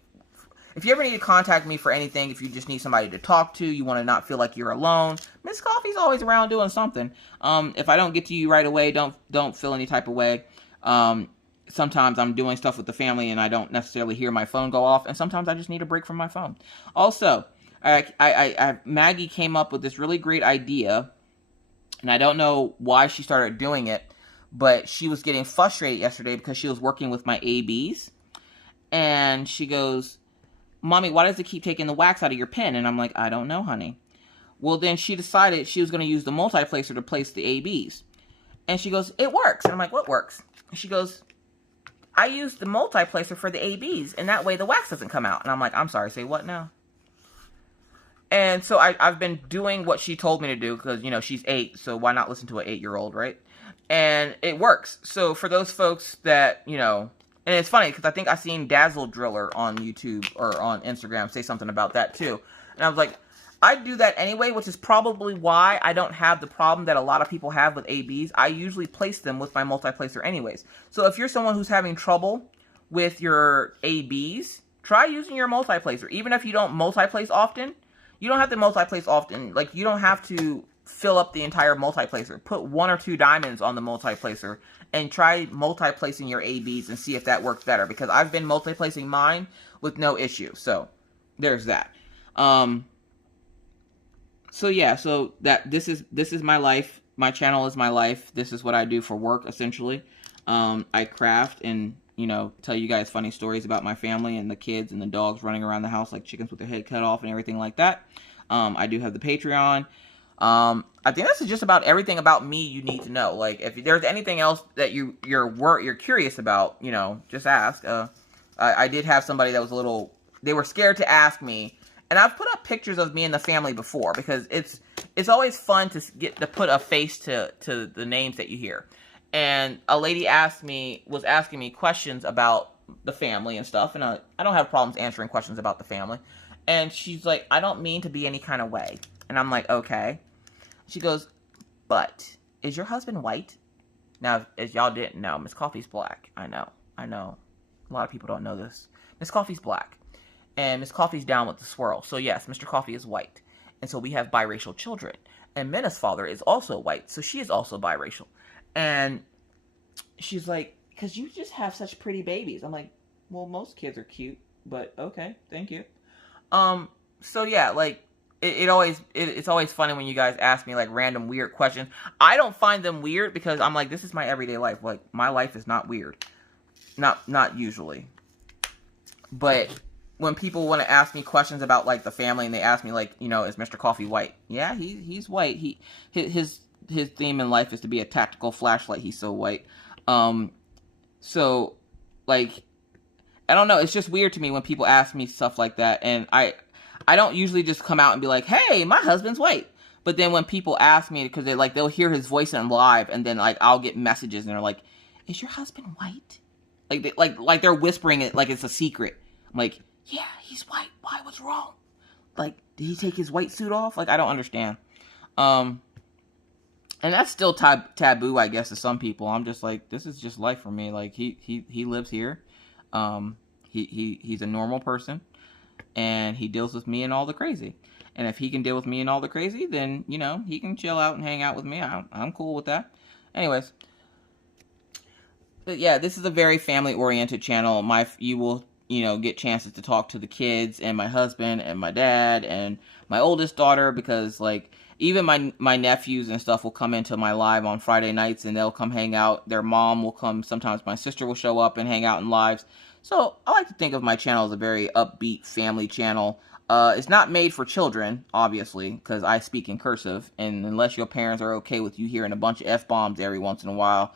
If you ever need to contact me for anything, if you just need somebody to talk to, you want to not feel like you're alone, Miss Coffee's always around doing something. If I don't get to you right away, don't feel any type of way. Sometimes I'm doing stuff with the family and I don't necessarily hear my phone go off, and sometimes I just need a break from my phone. Also, Maggie came up with this really great idea, and I don't know why she started doing it, but she was getting frustrated yesterday because she was working with my ABs, and she goes, Mommy, why does it keep taking the wax out of your pen? And I'm like, I don't know, honey. Well, then she decided she was going to use the multi-placer to place the ABs. And she goes, it works. And I'm like, what works? And she goes, I use the multi-placer for the ABs, and that way the wax doesn't come out. And I'm like, I'm sorry, say what now? And so I've been doing what she told me to do, because, you know, she's 8, so why not listen to an 8-year-old, right? And it works. So for those folks that, you know, and it's funny, because I think I seen Dazzle Driller on YouTube or on Instagram say something about that too. And I was like, I do that anyway, which is probably why I don't have the problem that a lot of people have with ABs. I usually place them with my multi-placer anyways. So if you're someone who's having trouble with your ABs, try using your multi-placer. Even if you don't multi-place often, you don't have to multi-place often. Like, you don't have to fill up the entire multi-placer. Put 1 or 2 diamonds on the multi-placer and try multi-placing your ABs and see if that works better, because I've been multi-placing mine with no issue. So there's that. So yeah, so that this is my life. My channel is my life. This is what I do for work, essentially. I craft and, you know, tell you guys funny stories about my family and the kids and the dogs running around the house like chickens with their head cut off and everything like that. I do have the Patreon. I think this is just about everything about me you need to know. Like, if there's anything else that you're curious about, you know, just ask. I did have somebody that was a little, they were scared to ask me, and I've put up pictures of me and the family before, because it's always fun to get to put a face to the names that you hear. And a lady was asking me questions about the family and stuff, and I don't have problems answering questions about the family. And she's like, I don't mean to be any kind of way. And I'm like, okay. She goes, but is your husband white? Now, as y'all didn't know, Miss Coffee's black. I know. A lot of people don't know this. Miss Coffee's black. And Miss Coffee's down with the swirl. So yes, Mr. Coffee is white. And so we have biracial children. And Minna's father is also white. So she is also biracial. And she's like, because you just have such pretty babies. I'm like, well, most kids are cute. But okay, thank you. So yeah, like, it's always funny when you guys ask me, like, random weird questions. I don't find them weird, because I'm like, this is my everyday life. Like, my life is not weird. Not usually. But when people want to ask me questions about, like, the family, and they ask me, like, you know, is Mr. Coffee white? Yeah, he's white. His theme in life is to be a tactical flashlight. He's so white. So, like, I don't know. It's just weird to me when people ask me stuff like that, and I don't usually just come out and be like, hey, my husband's white. But then when people ask me, because they'll hear his voice in live, and then, like, I'll get messages, and they're like, is your husband white? Like they're whispering it like it's a secret. I'm like, yeah, he's white. Why? What's wrong? Like, did he take his white suit off? Like, I don't understand. And that's still taboo, I guess, to some people. I'm just like, this is just life for me. Like, he lives here. He's a normal person. And he deals with me and all the crazy. And if he can deal with me and all the crazy, then, you know, he can chill out and hang out with me. I'm cool with that. Anyways. But yeah, this is a very family-oriented channel. You will, you know, get chances to talk to the kids and my husband and my dad and my oldest daughter, because like even my nephews and stuff will come into my live on Friday nights and they'll come hang out. Their mom will come. Sometimes my sister will show up and hang out in lives. So I like to think of my channel as a very upbeat family channel. It's not made for children, obviously, because I speak in cursive, and unless your parents are okay with you hearing a bunch of F-bombs every once in a while,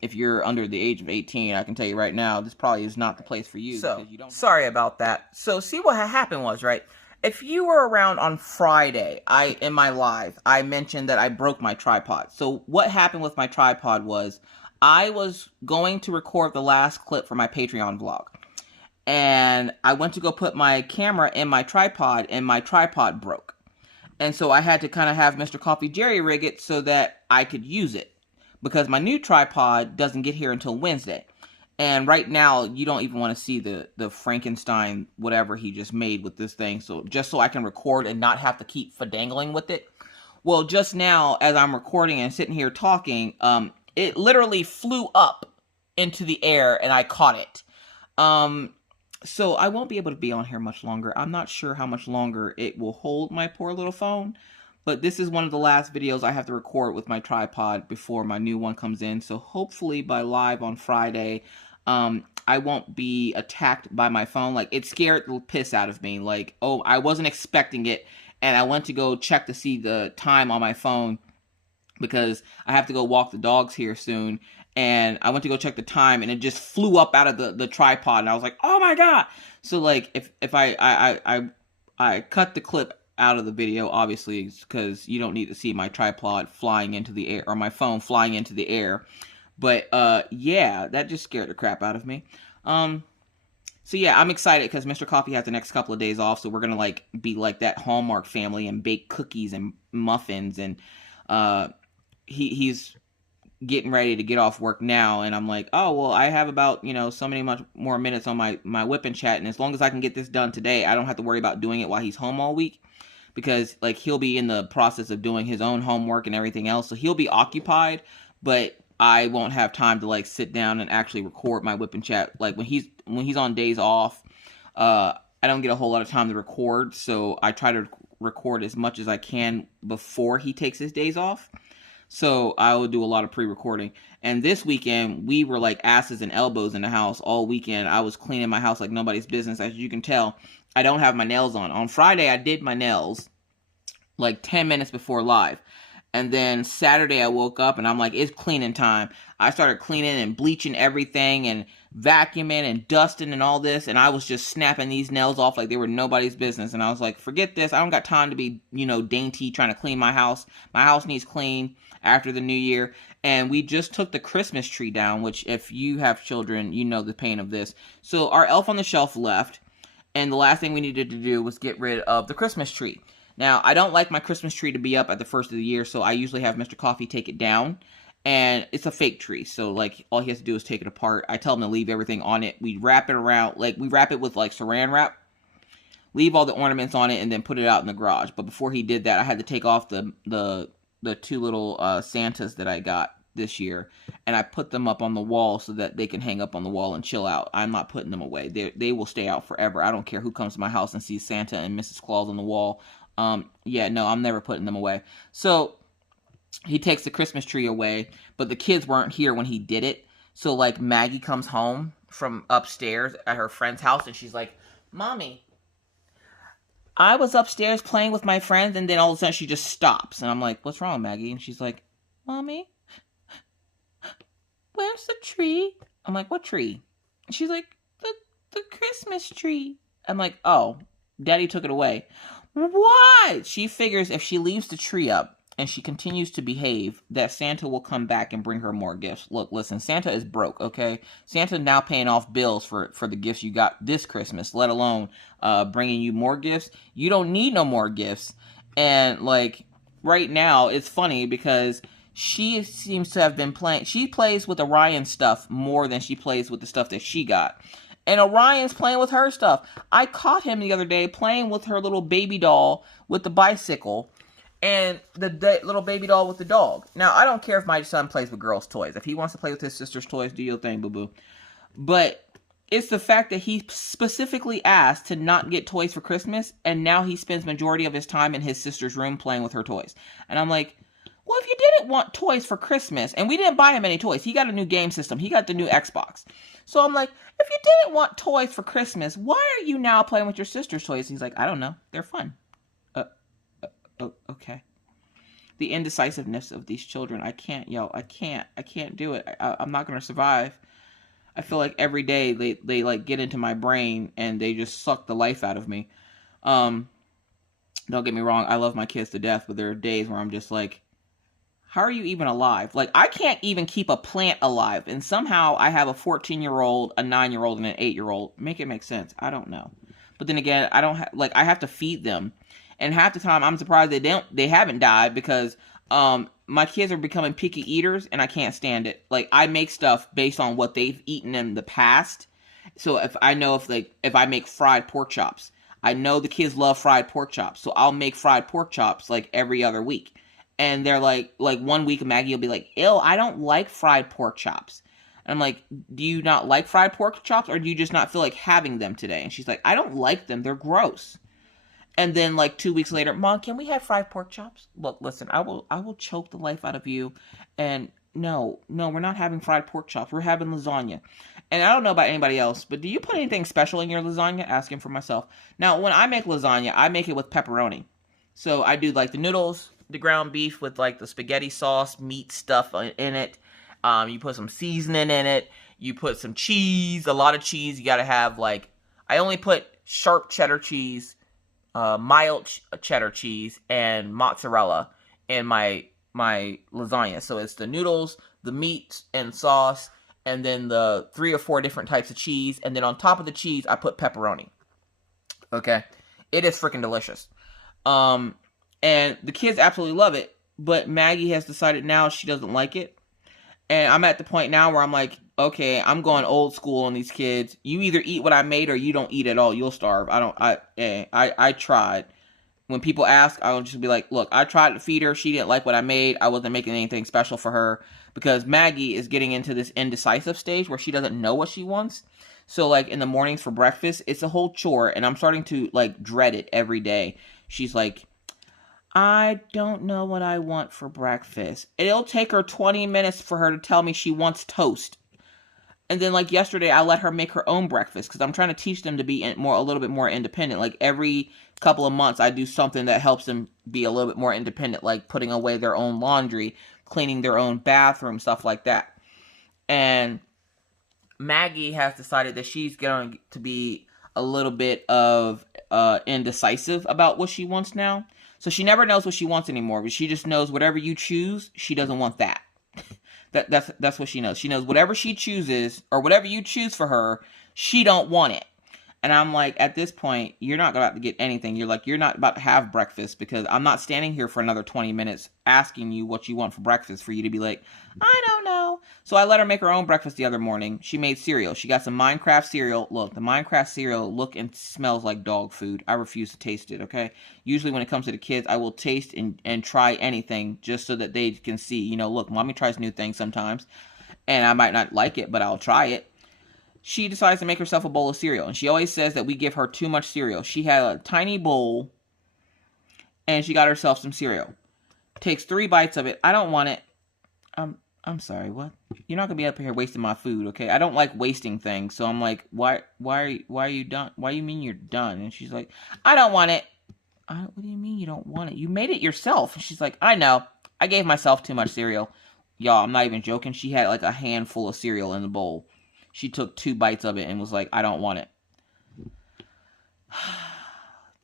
if you're under the age of 18, I can tell you right now, this probably is not the place for you. So, sorry about that. So, see what happened was, right? If you were around on Friday, in my live, I mentioned that I broke my tripod. So, what happened with my tripod was, I was going to record the last clip for my Patreon vlog. And I went to go put my camera in my tripod, and my tripod broke. And so I had to kind of have Mr. Coffee jerry rig it so that I could use it, because my new tripod doesn't get here until Wednesday. And right now, you don't even want to see the Frankenstein whatever he just made with this thing. So just so I can record and not have to keep fidangling with it. Well, just now, as I'm recording and sitting here talking, it literally flew up into the air and I caught it. So I won't be able to be on here much longer. I'm not sure how much longer it will hold my poor little phone. But this is one of the last videos I have to record with my tripod before my new one comes in. So hopefully by live on Friday, I won't be attacked by my phone. Like, it scared the piss out of me. Like, oh, I wasn't expecting it. And I went to go check to see the time on my phone, because I have to go walk the dogs here soon. And I went to go check the time, and it just flew up out of the tripod. And I was like, oh my God. So like, if I cut the clip out of the video, obviously, because you don't need to see my tripod flying into the air, or my phone flying into the air. But yeah, that just scared the crap out of me. So yeah, I'm excited because Mr. Coffee has the next couple of days off, so we're gonna like be like that Hallmark family and bake cookies and muffins, and he's getting ready to get off work now, and I'm like, oh well, I have about, you know, so many much more minutes on my Wip and Chat, and as long as I can get this done today, I don't have to worry about doing it while he's home all week, because like he'll be in the process of doing his own homework and everything else, so he'll be occupied, but I won't have time to like sit down and actually record my Wip and Chat. Like when he's on days off, I don't get a whole lot of time to record, so I try to record as much as I can before he takes his days off. So I will do a lot of pre-recording. And this weekend, we were like asses and elbows in the house all weekend. I was cleaning my house like nobody's business. As you can tell, I don't have my nails on. On Friday, I did my nails like 10 minutes before live. And then Saturday, I woke up and I'm like, it's cleaning time. I started cleaning and bleaching everything and vacuuming and dusting and all this. And I was just snapping these nails off like they were nobody's business. And I was like, forget this. I don't got time to be, you know, dainty trying to clean my house. My house needs clean after the new year. And we just took the Christmas tree down, which if you have children, you know the pain of this. So our elf on the shelf left. And the last thing we needed to do was get rid of the Christmas tree. Now, I don't like my Christmas tree to be up at the first of the year, so I usually have Mr. Coffee take it down. And it's a fake tree, so like all he has to do is take it apart. I tell him to leave everything on it. We wrap it around, like we wrap it with like saran wrap. Leave all the ornaments on it and then put it out in the garage. But before he did that, I had to take off the two little Santas that I got this year, and I put them up on the wall so that they can hang up on the wall and chill out. I'm not putting them away. They will stay out forever. I don't care who comes to my house and sees Santa and Mrs. Claus on the wall. Yeah, no, I'm never putting them away. So he takes the Christmas tree away, but the kids weren't here when he did it. So like Maggie comes home from upstairs at her friend's house and she's like, Mommy, I was upstairs playing with my friends, and then all of a sudden she just stops. And I'm like, what's wrong, Maggie? And she's like, Mommy, where's the tree? I'm like, what tree? And she's like, the Christmas tree. I'm like, oh, Daddy took it away. What? She figures if she leaves the tree up and she continues to behave, that Santa will come back and bring her more gifts. Look, listen, Santa is broke, okay? Santa's now paying off bills for the gifts you got this Christmas, let alone bringing you more gifts. You don't need no more gifts. And, like, right now, it's funny because she seems to have been playing. She plays with Orion stuff more than she plays with the stuff that she got. And Orion's playing with her stuff. I caught him the other day playing with her little baby doll with the bicycle and the little baby doll with the dog. Now, I don't care if my son plays with girls' toys. If he wants to play with his sister's toys, do your thing, boo-boo. But it's the fact that he specifically asked to not get toys for Christmas, and now he spends majority of his time in his sister's room playing with her toys. And I'm like, well, if you didn't want toys for Christmas, and we didn't buy him any toys, he got a new game system. He got the new Xbox. So I'm like, if you didn't want toys for Christmas, why are you now playing with your sister's toys? He's like, I don't know. They're fun. Okay. The indecisiveness of these children. I can't do it. I'm not going to survive. I feel like every day they like get into my brain and they just suck the life out of me. Don't get me wrong. I love my kids to death, but there are days where I'm just like, how are you even alive? Like, I can't even keep a plant alive. And somehow I have a 14-year-old, a 9-year-old, and an 8-year-old. Make it make sense. I don't know. But then again, I don't I have to feed them. And half the time I'm surprised they haven't died because my kids are becoming picky eaters and I can't stand it. Like, I make stuff based on what they've eaten in the past. So if I make fried pork chops, I know the kids love fried pork chops. So I'll make fried pork chops like every other week. And they're like 1 week Maggie will be like, ew, I don't like fried pork chops. And I'm like, do you not like fried pork chops or do you just not feel like having them today? And she's like, I don't like them. They're gross. And then like 2 weeks later, Mom, can we have fried pork chops? Look, listen, I will choke the life out of you. And no, we're not having fried pork chops. We're having lasagna. And I don't know about anybody else, but do you put anything special in your lasagna? Asking for myself. Now, when I make lasagna, I make it with pepperoni. So I do like the noodles, the ground beef with like the spaghetti sauce, meat stuff in it. You put some seasoning in it. You put some cheese, a lot of cheese. You got to have like, I only put sharp cheddar cheese, mild cheddar cheese, and mozzarella in my lasagna. So it's the noodles, the meat and sauce, and then the 3 or 4 different types of cheese. And then on top of the cheese, I put pepperoni. Okay. It is freaking delicious. And the kids absolutely love it, but Maggie has decided now she doesn't like it. And I'm at the point now where I'm like, okay, I'm going old school on these kids. You either eat what I made or you don't eat at all. You'll starve. I tried. When people ask, I'll just be like, look, I tried to feed her. She didn't like what I made. I wasn't making anything special for her because Maggie is getting into this indecisive stage where she doesn't know what she wants. So like in the mornings for breakfast, it's a whole chore and I'm starting to like dread it every day. She's like, I don't know what I want for breakfast. It'll take her 20 minutes for her to tell me she wants toast. And then like yesterday, I let her make her own breakfast because I'm trying to teach them to be a little bit more independent. Like every couple of months, I do something that helps them be a little bit more independent, like putting away their own laundry, cleaning their own bathroom, stuff like that. And Maggie has decided that she's going to be a little bit of indecisive about what she wants now. So she never knows what she wants anymore, but she just knows whatever you choose, she doesn't want that. That's what she knows. She knows whatever she chooses or whatever you choose for her, she don't want it. And I'm like, at this point, you're not about to get anything. You're not about to have breakfast because I'm not standing here for another 20 minutes asking you what you want for breakfast for you to be like, I don't know. So I let her make her own breakfast the other morning. She made cereal. She got some Minecraft cereal. Look, the Minecraft cereal look and smells like dog food. I refuse to taste it, okay? Usually when it comes to the kids, I will taste and try anything just so that they can see, look, mommy tries new things sometimes. And I might not like it, but I'll try it. She decides to make herself a bowl of cereal. And she always says that we give her too much cereal. She had a tiny bowl. And she got herself some cereal. Takes 3 bites of it. I don't want it. I'm sorry, what? You're not going to be up here wasting my food, okay? I don't like wasting things. So I'm like, why are you done? Why do you mean you're done? And she's like, I don't want it. What do you mean you don't want it? You made it yourself. And she's like, I know. I gave myself too much cereal. Y'all, I'm not even joking. She had like a handful of cereal in the bowl. She took 2 bites of it and was like, I don't want it.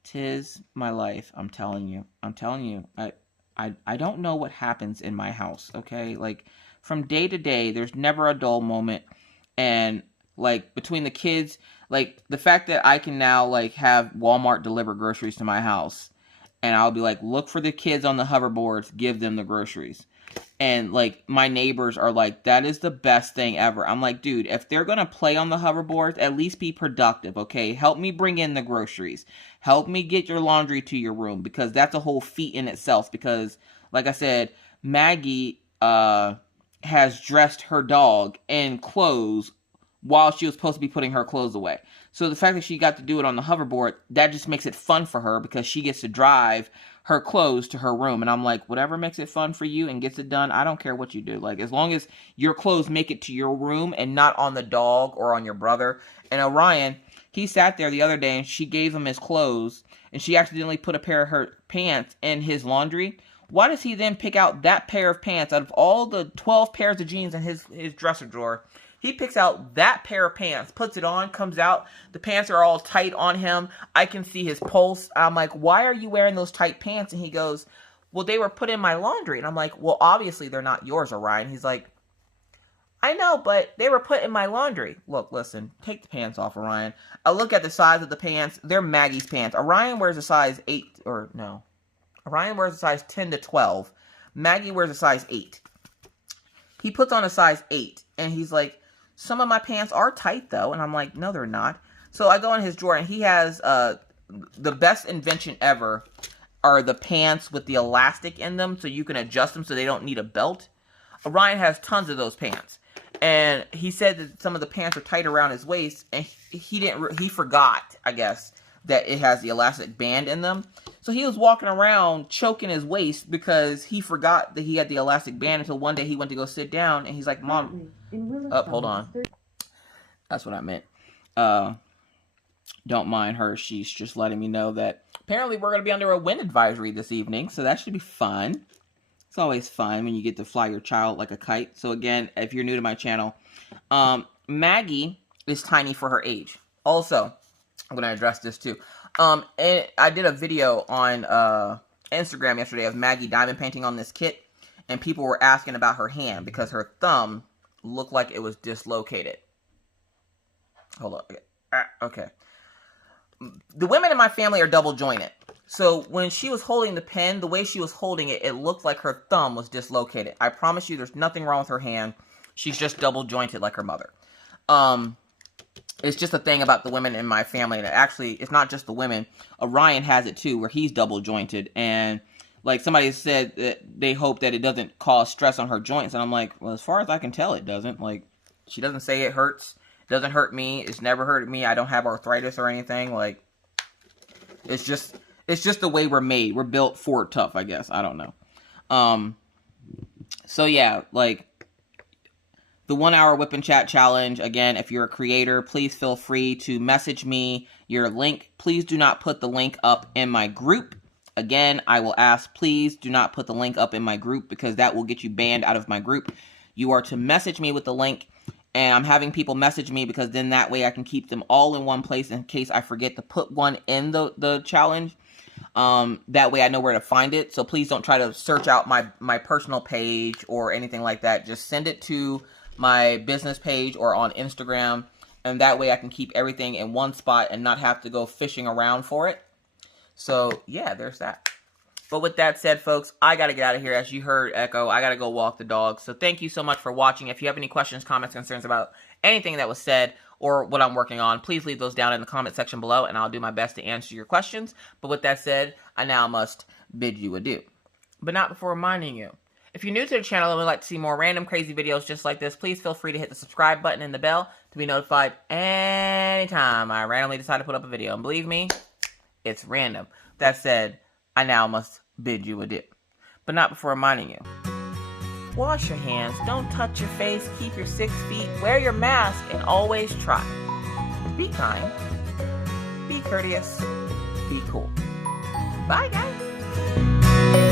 'Tis my life. I'm telling you. I don't know what happens in my house, okay? Like, from day to day, there's never a dull moment. And, like, between the kids, like, the fact that I can now, like, have Walmart deliver groceries to my house. And I'll be like, look for the kids on the hoverboards, give them the groceries. And, like, my neighbors are like, that is the best thing ever. I'm like, dude, if they're going to play on the hoverboards, at least be productive, okay? Help me bring in the groceries. Help me get your laundry to your room, because that's a whole feat in itself. Because, like I said, Maggie has dressed her dog in clothes while she was supposed to be putting her clothes away. So the fact that she got to do it on the hoverboard, that just makes it fun for her, because she gets to drive her clothes to her room. And I'm like, whatever makes it fun for you and gets it done, I don't care what you do. Like, as long as your clothes make it to your room and not on the dog or on your brother. And Orion, he sat there the other day and she gave him his clothes and she accidentally put a pair of her pants in his laundry. Why does he then pick out that pair of pants out of all the 12 pairs of jeans in his dresser drawer? He picks out that pair of pants, puts it on, comes out. The pants are all tight on him. I can see his pulse. I'm like, why are you wearing those tight pants? And he goes, well, they were put in my laundry. And I'm like, well, obviously they're not yours, Orion. He's like, I know, but they were put in my laundry. Look, listen, take the pants off, Orion. I look at the size of the pants. They're Maggie's pants. Orion wears a size 8, or no. Orion wears a size 10 to 12. Maggie wears a size 8. He puts on a size 8, and he's like, some of my pants are tight, though. And I'm like, no, they're not. So I go in his drawer, and he has the best invention ever are the pants with the elastic in them, so you can adjust them so they don't need a belt. Orion has tons of those pants. And he said that some of the pants are tight around his waist, and he forgot, I guess, that it has the elastic band in them. So he was walking around choking his waist because he forgot that he had the elastic band until one day he went to go sit down, and he's like, Mom, hold on. That's what I meant. Don't mind her. She's just letting me know that apparently we're going to be under a wind advisory this evening, so that should be fun. It's always fun when you get to fly your child like a kite. So again, if you're new to my channel, Maggie is tiny for her age. Also, I'm going to address this too. And I did a video on Instagram yesterday of Maggie diamond painting on this kit, and people were asking about her hand because her thumb looked like it was dislocated. Hold on. Okay. The women in my family are double jointed. So when she was holding the pen, the way she was holding it, it looked like her thumb was dislocated. I promise you there's nothing wrong with her hand. She's just double jointed like her mother. It's just a thing about the women in my family. And actually, it's not just the women. Orion has it too, where he's double jointed. And like somebody said that they hope that it doesn't cause stress on her joints. And I'm like, well, as far as I can tell, it doesn't. Like, she doesn't say it hurts. It doesn't hurt me. It's never hurted me. I don't have arthritis or anything. Like, it's just the way we're made. We're built for tough, I guess. I don't know. So yeah, like, the 1 hour Whip and Chat challenge. Again, if you're a creator, please feel free to message me your link. Please do not put the link up in my group. Again, I will ask, please do not put the link up in my group because that will get you banned out of my group. You are to message me with the link, and I'm having people message me because then that way I can keep them all in one place in case I forget to put one in the challenge. That way I know where to find it. So please don't try to search out my personal page or anything like that. Just send it to my business page or on Instagram, and that way I can keep everything in one spot and not have to go fishing around for it. So yeah, there's that. But with that said, folks, I gotta get out of here. As you heard Echo, I gotta go walk the dog. So thank you so much for watching. If you have any questions, comments, concerns about anything that was said or what I'm working on, please leave those down in the comment section below, and I'll do my best to answer your questions. But with that said, I now must bid you adieu. But not before reminding you, if you're new to the channel and would like to see more random crazy videos just like this, please feel free to hit the subscribe button and the bell to be notified anytime I randomly decide to put up a video. And believe me, it's random. That said, I now must bid you adieu. But not before reminding you. Wash your hands, don't touch your face, keep your 6 feet, wear your mask, and always try. Be kind, be courteous, be cool. Bye, guys.